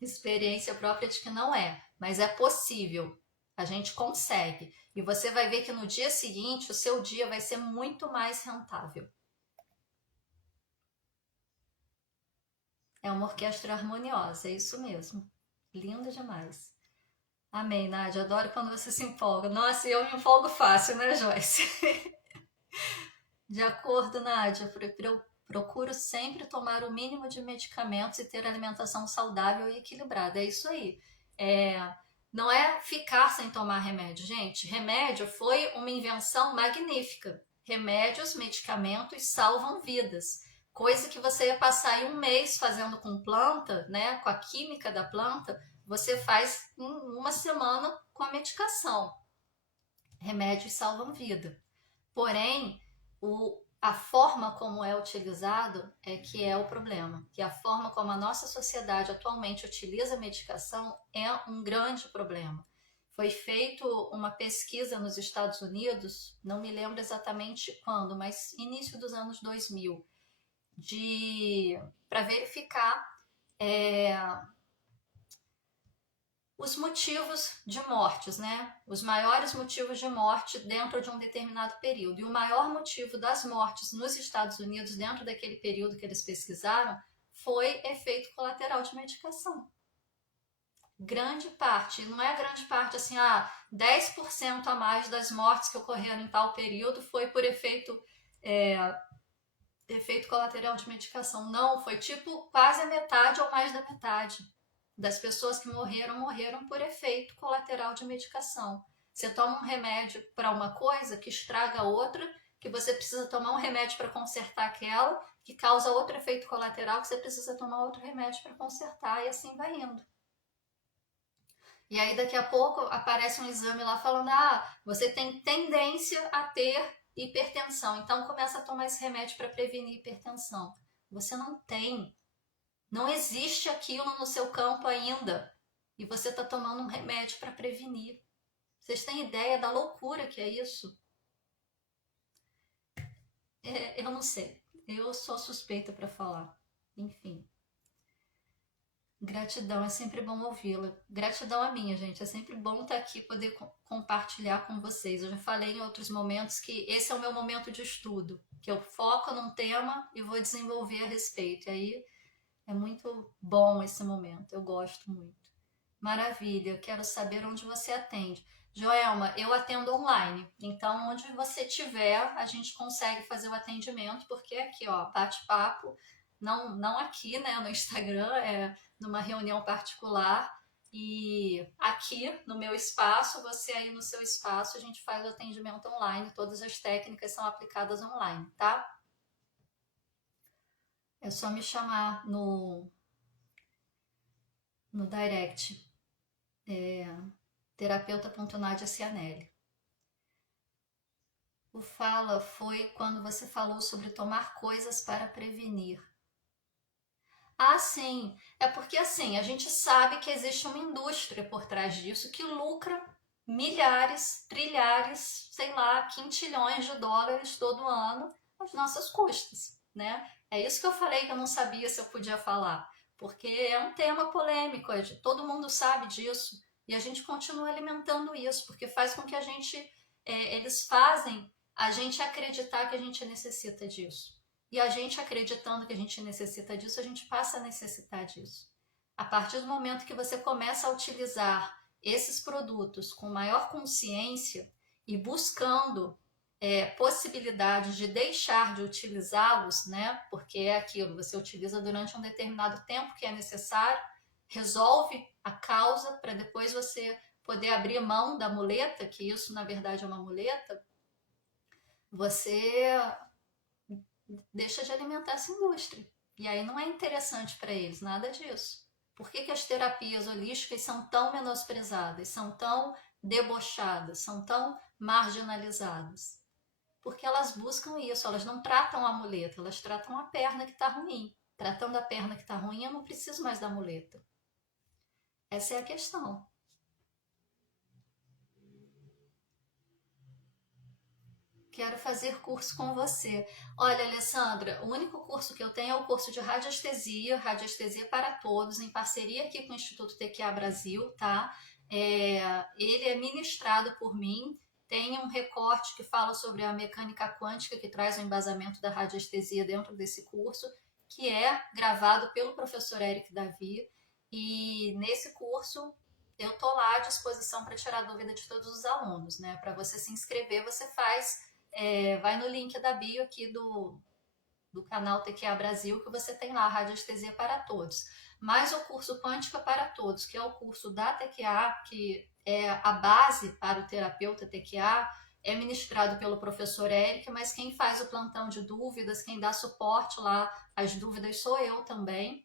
experiência própria de que não é, mas é possível. A gente consegue. E você vai ver que no dia seguinte o seu dia vai ser muito mais rentável. É uma orquestra harmoniosa, é isso mesmo. Lindo demais. Amém, Nádia. Adoro quando você se empolga. Nossa, eu me empolgo fácil, né, Joyce? De acordo, Nádia, eu procuro sempre tomar o mínimo de medicamentos e ter alimentação saudável e equilibrada. É isso aí. É, não é ficar sem tomar remédio, gente. Remédio foi uma invenção magnífica. Remédios, medicamentos salvam vidas. Coisa que você ia passar aí um mês fazendo com planta, né? Com a química da planta, você faz em uma semana com a medicação. Remédios salvam vida. Porém, a forma como é utilizado é que é o problema. Que a forma como a nossa sociedade atualmente utiliza a medicação é um grande problema. Foi feita uma pesquisa nos Estados Unidos, não me lembro exatamente quando, mas início dos anos 2000, para verificar é, os motivos de mortes, né? Os maiores motivos de morte dentro de um determinado período. E o maior motivo das mortes nos Estados Unidos, dentro daquele período que eles pesquisaram, foi efeito colateral de medicação. Grande parte, não é grande parte assim, 10% a mais das mortes que ocorreram em tal período foi por efeito colateral de medicação. Não, foi tipo quase a metade ou mais da metade das pessoas que morreram por efeito colateral de medicação. Você toma um remédio para uma coisa que estraga outra, que você precisa tomar um remédio para consertar aquela, que causa outro efeito colateral, que você precisa tomar outro remédio para consertar, e assim vai indo. E aí daqui a pouco aparece um exame lá falando: você tem tendência a ter hipertensão, então começa a tomar esse remédio para prevenir hipertensão. Você não tem. Não existe aquilo no seu campo ainda. E você está tomando um remédio para prevenir. Vocês têm ideia da loucura que é isso? Eu não sei. Eu sou suspeita para falar. Enfim. Gratidão, é sempre bom ouvi-la. Gratidão a minha, gente. É sempre bom estar aqui poder compartilhar com vocês. Eu já falei em outros momentos que esse é o meu momento de estudo, que eu foco num tema e vou desenvolver a respeito. E aí é muito bom esse momento. Eu gosto muito. Maravilha, quero saber onde você atende. Joelma, eu atendo online, então onde você tiver, a gente consegue fazer o atendimento, porque aqui, ó, bate-papo, não aqui, né, no Instagram, é numa reunião particular, e aqui no meu espaço, você aí no seu espaço, a gente faz o atendimento online, todas as técnicas são aplicadas online, tá? É só me chamar no direct. Terapeuta.nadia Cianelli. O fala foi quando você falou sobre tomar coisas para prevenir. Ah, sim. É porque assim, a gente sabe que existe uma indústria por trás disso que lucra milhares, trilhares, sei lá, quintilhões de dólares todo ano às nossas custas, né? É isso que eu falei que eu não sabia se eu podia falar, porque é um tema polêmico, todo mundo sabe disso e a gente continua alimentando isso, porque faz com que eles fazem a gente acreditar que a gente necessita disso. E a gente acreditando que a gente necessita disso, a gente passa a necessitar disso. A partir do momento que você começa a utilizar esses produtos com maior consciência e buscando possibilidades de deixar de utilizá-los, né? Porque é aquilo, você utiliza durante um determinado tempo que é necessário, resolve a causa para depois você poder abrir mão da muleta, que isso na verdade é uma muleta, você deixa de alimentar essa indústria. E aí não é interessante para eles, nada disso. Por que as terapias holísticas são tão menosprezadas, são tão debochadas, são tão marginalizadas? Porque elas buscam isso, elas não tratam a muleta, elas tratam a perna que está ruim. Tratando a perna que está ruim, eu não preciso mais da muleta. Essa é a questão. Quero fazer curso com você. Olha, Alessandra, o único curso que eu tenho é o curso de radiestesia, radiestesia para todos, em parceria aqui com o Instituto TQA Brasil, tá? Ele é ministrado por mim, tem um recorte que fala sobre a mecânica quântica, que traz o embasamento da radiestesia dentro desse curso, que é gravado pelo professor Eric Davi, e nesse curso eu tô lá à disposição para tirar dúvida de todos os alunos, né? Para você se inscrever, você vai no link da bio aqui do canal TQA Brasil, que você tem lá Radiestesia para Todos. Mas o curso Quântica para Todos, que é o curso da TQA, que é a base para o terapeuta TQA, é ministrado pelo professor Eric, mas quem faz o plantão de dúvidas, quem dá suporte lá às dúvidas sou eu também.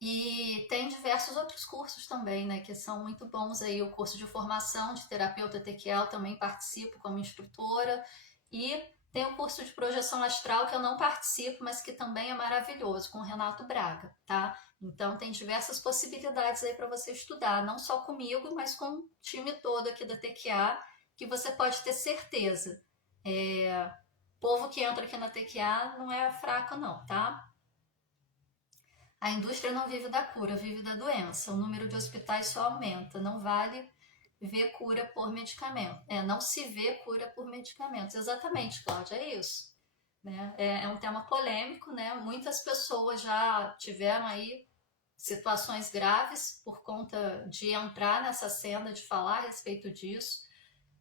E tem diversos outros cursos também, né, que são muito bons aí. O curso de formação de terapeuta TQA eu também participo como instrutora. E tem o curso de projeção astral que eu não participo, mas que também é maravilhoso, com o Renato Braga, tá? Então tem diversas possibilidades aí para você estudar, não só comigo, mas com o time todo aqui da TQA, que você pode ter certeza. O povo que entra aqui na TQA não é fraco não, tá? A indústria não vive da cura, vive da doença. O número de hospitais só aumenta. Não vale ver cura por medicamento. Não se vê cura por medicamentos. Exatamente, Cláudia, é isso. Né? É um tema polêmico, né? Muitas pessoas já tiveram aí situações graves por conta de entrar nessa cena, de falar a respeito disso.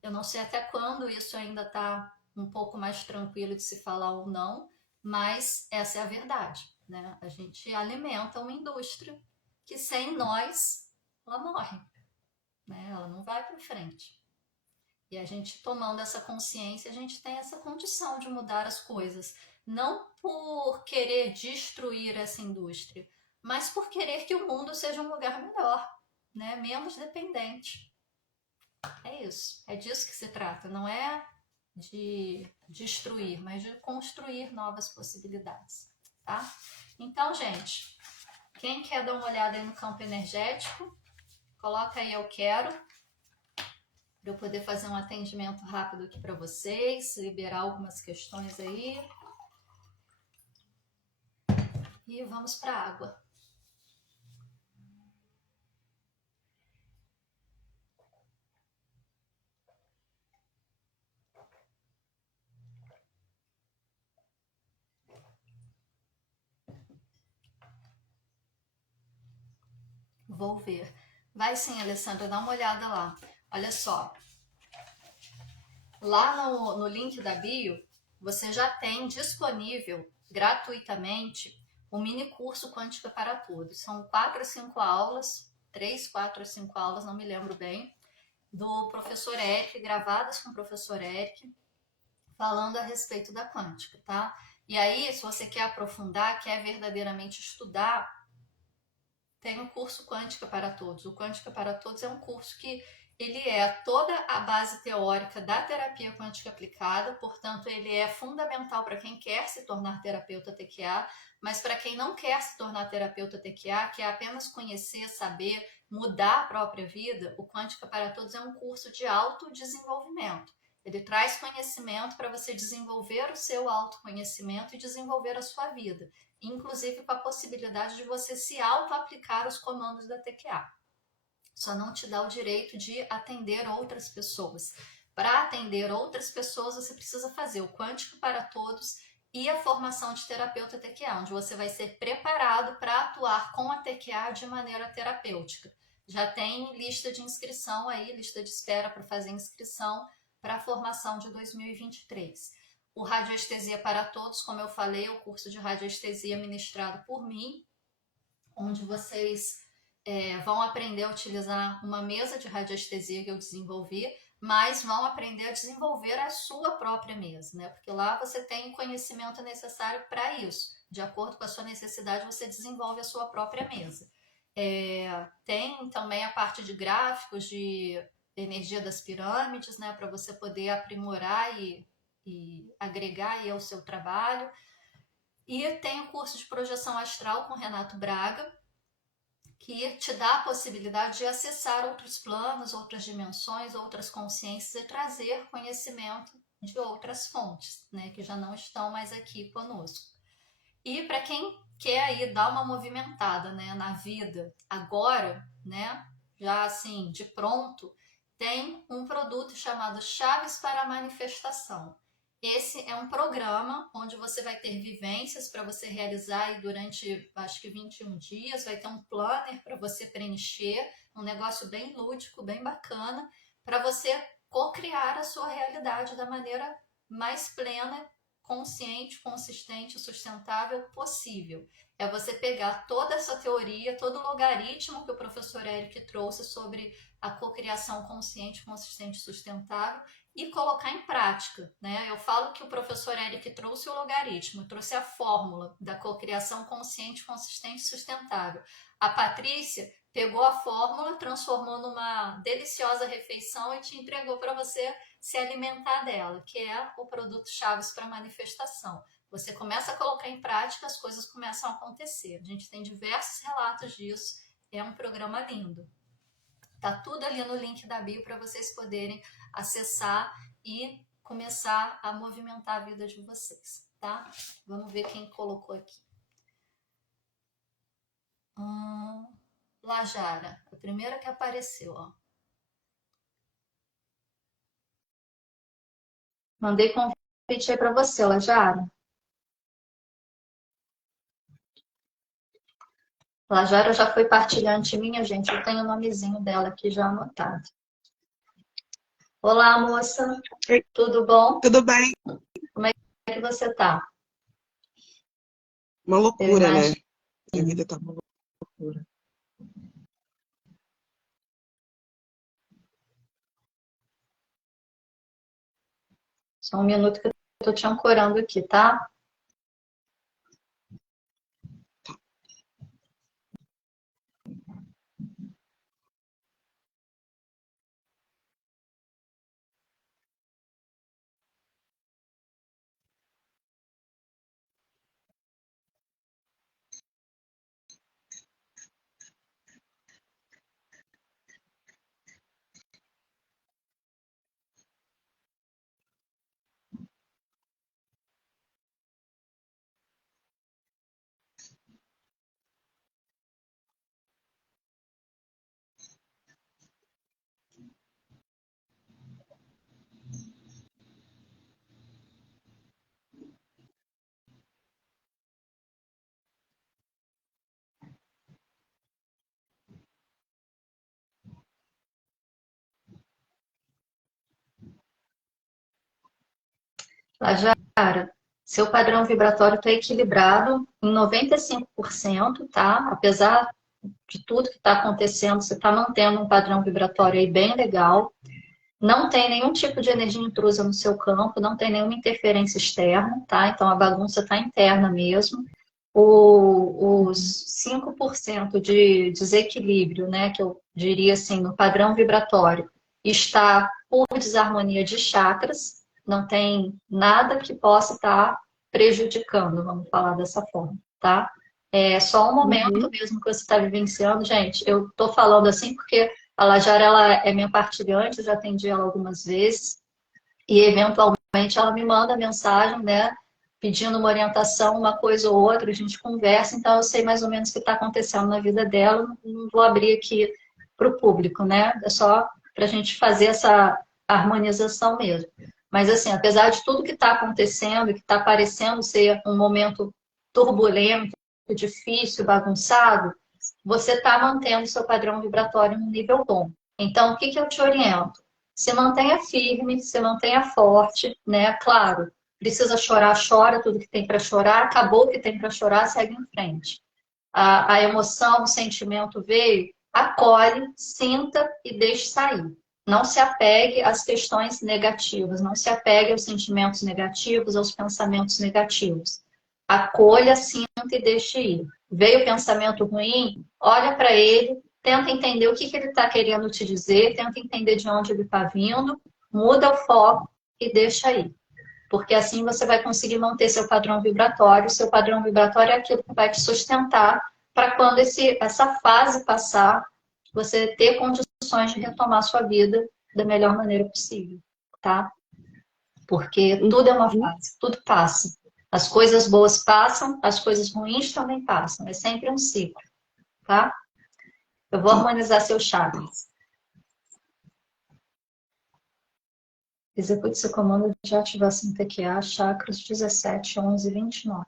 Eu não sei até quando isso ainda está um pouco mais tranquilo de se falar ou não, mas essa é a verdade, né? A gente alimenta uma indústria que sem nós ela morre, né? Ela não vai para frente. E a gente tomando essa consciência, a gente tem essa condição de mudar as coisas, não por querer destruir essa indústria, mas por querer que o mundo seja um lugar melhor, né? Menos dependente. É isso, é disso que se trata, não é de destruir, mas de construir novas possibilidades, tá? Então, gente, quem quer dar uma olhada aí no campo energético, coloca aí eu quero, para eu poder fazer um atendimento rápido aqui para vocês, liberar algumas questões aí. E vamos para a água. Vou ver. Vai sim, Alessandra, dá uma olhada lá. Olha só. Lá no link da bio, você já tem disponível gratuitamente o mini curso Quântica para Todos. São 4 a 5 aulas, 3, 4 a 5 aulas, não me lembro bem, do professor Eric, gravadas com o professor Eric, falando a respeito da quântica, tá? E aí, se você quer aprofundar, quer verdadeiramente estudar, tem o curso Quântica para Todos. O Quântica para Todos é um curso que Ele é toda a base teórica da terapia quântica aplicada, portanto, ele é fundamental para quem quer se tornar terapeuta TQA, mas para quem não quer se tornar terapeuta TQA, quer apenas conhecer, saber, mudar a própria vida, o Quântica para Todos é um curso de autodesenvolvimento. Ele traz conhecimento para você desenvolver o seu autoconhecimento e desenvolver a sua vida, inclusive com a possibilidade de você se auto-aplicar os comandos da TQA. Só não te dá o direito de atender outras pessoas. Para atender outras pessoas, você precisa fazer o Quântico para Todos e a formação de terapeuta TQA, onde você vai ser preparado para atuar com a TQA de maneira terapêutica. Já tem lista de inscrição aí, lista de espera para fazer inscrição para a formação de 2023. O Radiestesia para Todos, como eu falei, é o curso de radiestesia ministrado por mim, onde vocês vão aprender a utilizar uma mesa de radiestesia que eu desenvolvi, mas vão aprender a desenvolver a sua própria mesa, né? Porque lá você tem o conhecimento necessário para isso. De acordo com a sua necessidade, você desenvolve a sua própria mesa. Tem também a parte de gráficos, de energia das pirâmides, né? Para você poder aprimorar e agregar aí ao seu trabalho. E tem o curso de projeção astral com Renato Braga, que te dá a possibilidade de acessar outros planos, outras dimensões, outras consciências e trazer conhecimento de outras fontes, né, que já não estão mais aqui conosco. E para quem quer aí dar uma movimentada, né, na vida agora, né, já assim, de pronto, tem um produto chamado Chaves para a Manifestação. Esse é um programa onde você vai ter vivências para você realizar aí durante, acho que 21 dias, vai ter um planner para você preencher, um negócio bem lúdico, bem bacana, para você co-criar a sua realidade da maneira mais plena, consciente, consistente, sustentável possível. É você pegar toda essa teoria, todo o logaritmo que o professor Eric trouxe sobre a cocriação consciente, consistente e sustentável e colocar em prática, né? Eu falo que o professor Eric trouxe o logaritmo, trouxe a fórmula da cocriação consciente, consistente e sustentável. A Patrícia pegou a fórmula, transformou numa deliciosa refeição e te entregou para você se alimentar dela, que é o produto Chaves para Manifestação. Você começa a colocar em prática, as coisas começam a acontecer. A gente tem diversos relatos disso, é um programa lindo. Tá tudo ali no link da bio para vocês poderem acessar e começar a movimentar a vida de vocês, tá? Vamos ver quem colocou aqui. Lajara, a primeira que apareceu, ó. Mandei convite aí para você, Lajara. Lajara já foi partilhante minha, gente. Eu tenho o nomezinho dela aqui já anotado. Olá, moça. Oi. Tudo bom? Tudo bem? Como é que você tá? Uma loucura, né? Minha vida tá uma loucura. Só um minuto que eu tô te ancorando aqui, tá? Lajara, seu padrão vibratório está equilibrado em 95%, tá? Apesar de tudo que está acontecendo, você está mantendo um padrão vibratório aí bem legal. Não tem nenhum tipo de energia intrusa no seu campo, não tem nenhuma interferência externa, tá? Então a bagunça está interna mesmo. Os 5% de desequilíbrio, né, que eu diria assim, no padrão vibratório, está por desarmonia de chakras, não tem nada que possa estar prejudicando, vamos falar dessa forma, tá? É só um momento Uhum. mesmo que você está vivenciando. Gente, eu estou falando assim porque a Lajara, ela é minha partilhante, eu já atendi ela algumas vezes, e eventualmente ela me manda mensagem, né, pedindo uma orientação, uma coisa ou outra, a gente conversa, então eu sei mais ou menos o que está acontecendo na vida dela, não vou abrir aqui para o público, né, é só para a gente fazer essa harmonização mesmo. Mas assim, apesar de tudo que está acontecendo, que está parecendo ser um momento turbulento, difícil, bagunçado, você está mantendo seu padrão vibratório no nível bom. Então, o que eu te oriento? Se mantenha firme, se mantenha forte, né? Claro, precisa chorar, chora tudo que tem para chorar, acabou o que tem para chorar, segue em frente. A emoção, o sentimento veio, acolhe, sinta e deixe sair. Não se apegue às questões negativas, não se apegue aos sentimentos negativos, aos pensamentos negativos. Acolha, sinta e deixe ir. Veio o pensamento ruim, olha para ele, tenta entender o que ele está querendo te dizer, tenta entender de onde ele está vindo, muda o foco e deixa ir. Porque assim você vai conseguir manter seu padrão vibratório. Seu padrão vibratório é aquilo que vai te sustentar para quando essa fase passar, você ter condições de retomar sua vida da melhor maneira possível, tá? Porque tudo é uma Uhum. fase, tudo passa. As coisas boas passam, as coisas ruins também passam. É sempre um ciclo, tá? Eu vou Tá. harmonizar seus chakras. Execute seu comando de ativação TQA, chakras 17, 11 e 29.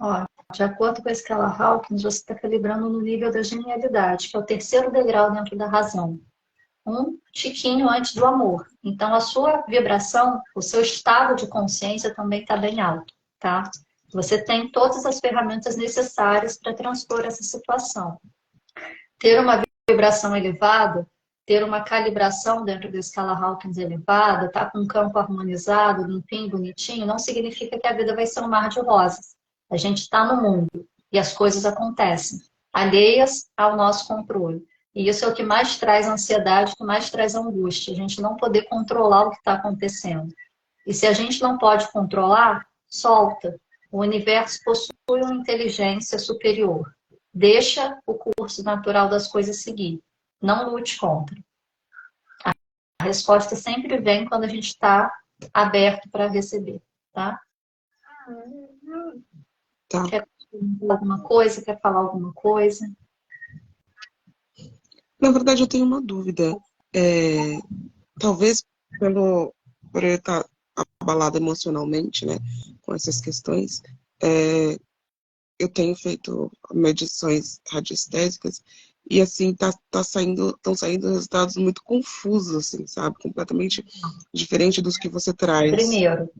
Ó, de acordo com a escala Hawkins, você está calibrando no nível da genialidade, que é o terceiro degrau dentro da razão. Um tiquinho antes do amor. Então, a sua vibração, o seu estado de consciência também está bem alto, tá? Você tem todas as ferramentas necessárias para transpor essa situação. Ter uma vibração elevada, ter uma calibração dentro da escala Hawkins elevada, tá com um campo harmonizado, limpinho, bonitinho, não significa que a vida vai ser um mar de rosas. A gente está no mundo e as coisas acontecem, alheias ao nosso controle. E isso é o que mais traz ansiedade, o que mais traz angústia, a gente não poder controlar o que está acontecendo. E se a gente não pode controlar, solta. O universo possui uma inteligência superior. Deixa o curso natural das coisas seguir. Não lute contra. A resposta sempre vem quando a gente está aberto para receber, tá? Tá. Quer falar alguma coisa? Quer falar alguma coisa? Na verdade, eu tenho uma dúvida. Talvez por eu estar abalada emocionalmente, né, com essas questões, eu tenho feito medições radiestésicas e, assim, estão saindo resultados muito confusos, assim, sabe? Completamente diferente dos que você traz. Primeiro,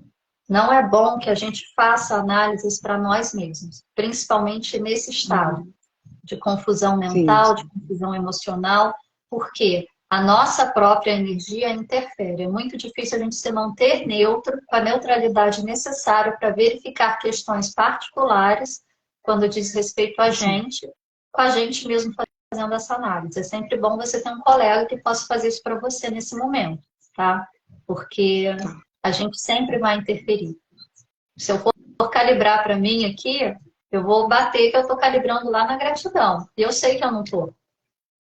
não é bom que a gente faça análises para nós mesmos, principalmente nesse estado de confusão Sim, mental, de confusão emocional, porque a nossa própria energia interfere. É muito difícil a gente se manter neutro, com a neutralidade necessária para verificar questões particulares, quando diz respeito sim. com a gente mesmo fazendo essa análise. É sempre bom você ter um colega que possa fazer isso para você nesse momento, tá? Porque Tá. a gente sempre vai interferir. Se eu for calibrar para mim aqui, eu vou bater que eu estou calibrando lá na gratidão. E eu sei que eu não estou,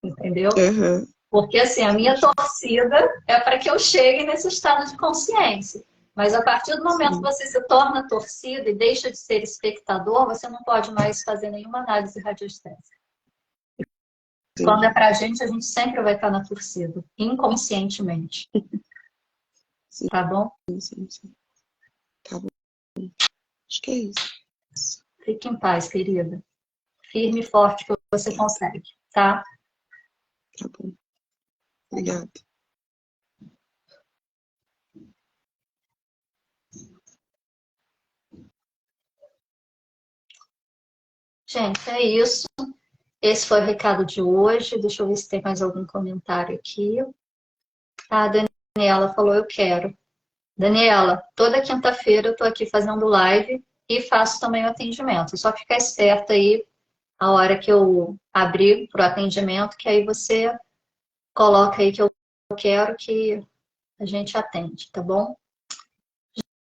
entendeu? Uhum. Porque assim, a minha torcida é para que eu chegue nesse estado de consciência. Mas a partir do momento sim, que você se torna torcida e deixa de ser espectador, você não pode mais fazer nenhuma análise radiestésica. Quando é entendi. pra gente, a gente sempre vai estar na torcida, inconscientemente. Sim, Tá bom? sim, sim. Tá bom. Acho que é isso. Fique em paz, querida. Firme e forte que você Tá, consegue, tá? tá bom. Obrigada. Gente, é isso. Esse foi o recado de hoje. Deixa eu ver se tem mais algum comentário aqui. A Daniela falou, eu quero. Daniela, toda quinta-feira eu tô aqui fazendo live e faço também o atendimento. Só ficar esperta aí a hora que eu abrir para o atendimento, que aí você coloca aí que eu quero que a gente atende, tá bom?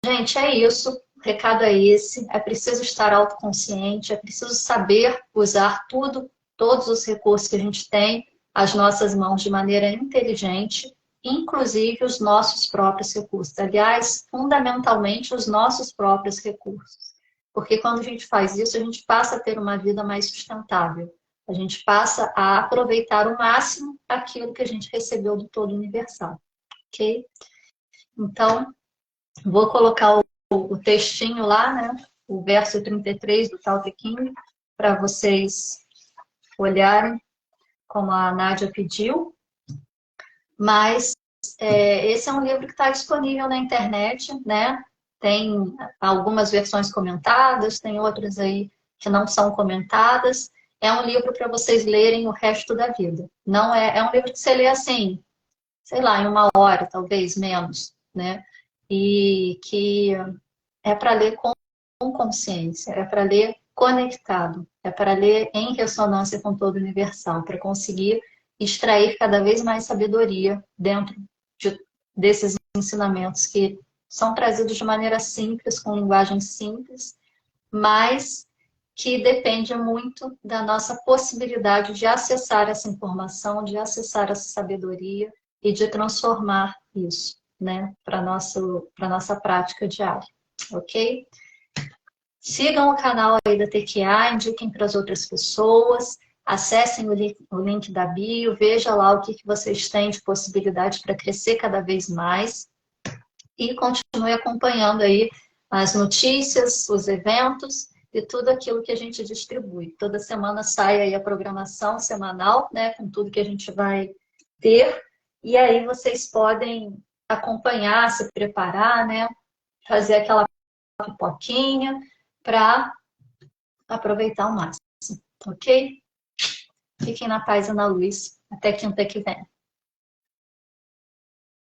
Gente, é isso. O recado é esse. É preciso estar autoconsciente, é preciso saber usar tudo, todos os recursos que a gente tem às nossas mãos de maneira inteligente, inclusive os nossos próprios recursos. Aliás, fundamentalmente, os nossos próprios recursos. Porque quando a gente faz isso, a gente passa a ter uma vida mais sustentável. A gente passa a aproveitar o máximo aquilo que a gente recebeu do todo universal. Ok? Então, vou colocar o textinho lá, né? O verso 33 do Tao Te Ching, para vocês olharem, como a Nádia pediu. Mas esse é um livro que está disponível na internet, né? Tem algumas versões comentadas, tem outras aí que não são comentadas. É um livro para vocês lerem o resto da vida. Não é um livro que você lê assim, sei lá, em uma hora, talvez menos, né? E que é para ler com consciência, é para ler conectado, é para ler em ressonância com todo o universal, para conseguir extrair cada vez mais sabedoria dentro desses ensinamentos que são trazidos de maneira simples, com linguagem simples, mas que depende muito da nossa possibilidade de acessar essa informação, de acessar essa sabedoria e de transformar isso, né, para nossa prática diária, ok? Sigam o canal aí da TQA, indiquem para as outras pessoas, acessem o link da bio, veja lá o que vocês têm de possibilidade para crescer cada vez mais e continue acompanhando aí as notícias, os eventos e tudo aquilo que a gente distribui. Toda semana sai aí a programação semanal, né, com tudo que a gente vai ter, e aí vocês podem acompanhar, se preparar, né, fazer aquela pipoquinha para aproveitar ao máximo, ok? Fiquem na paz e na luz. Até quinta que vem.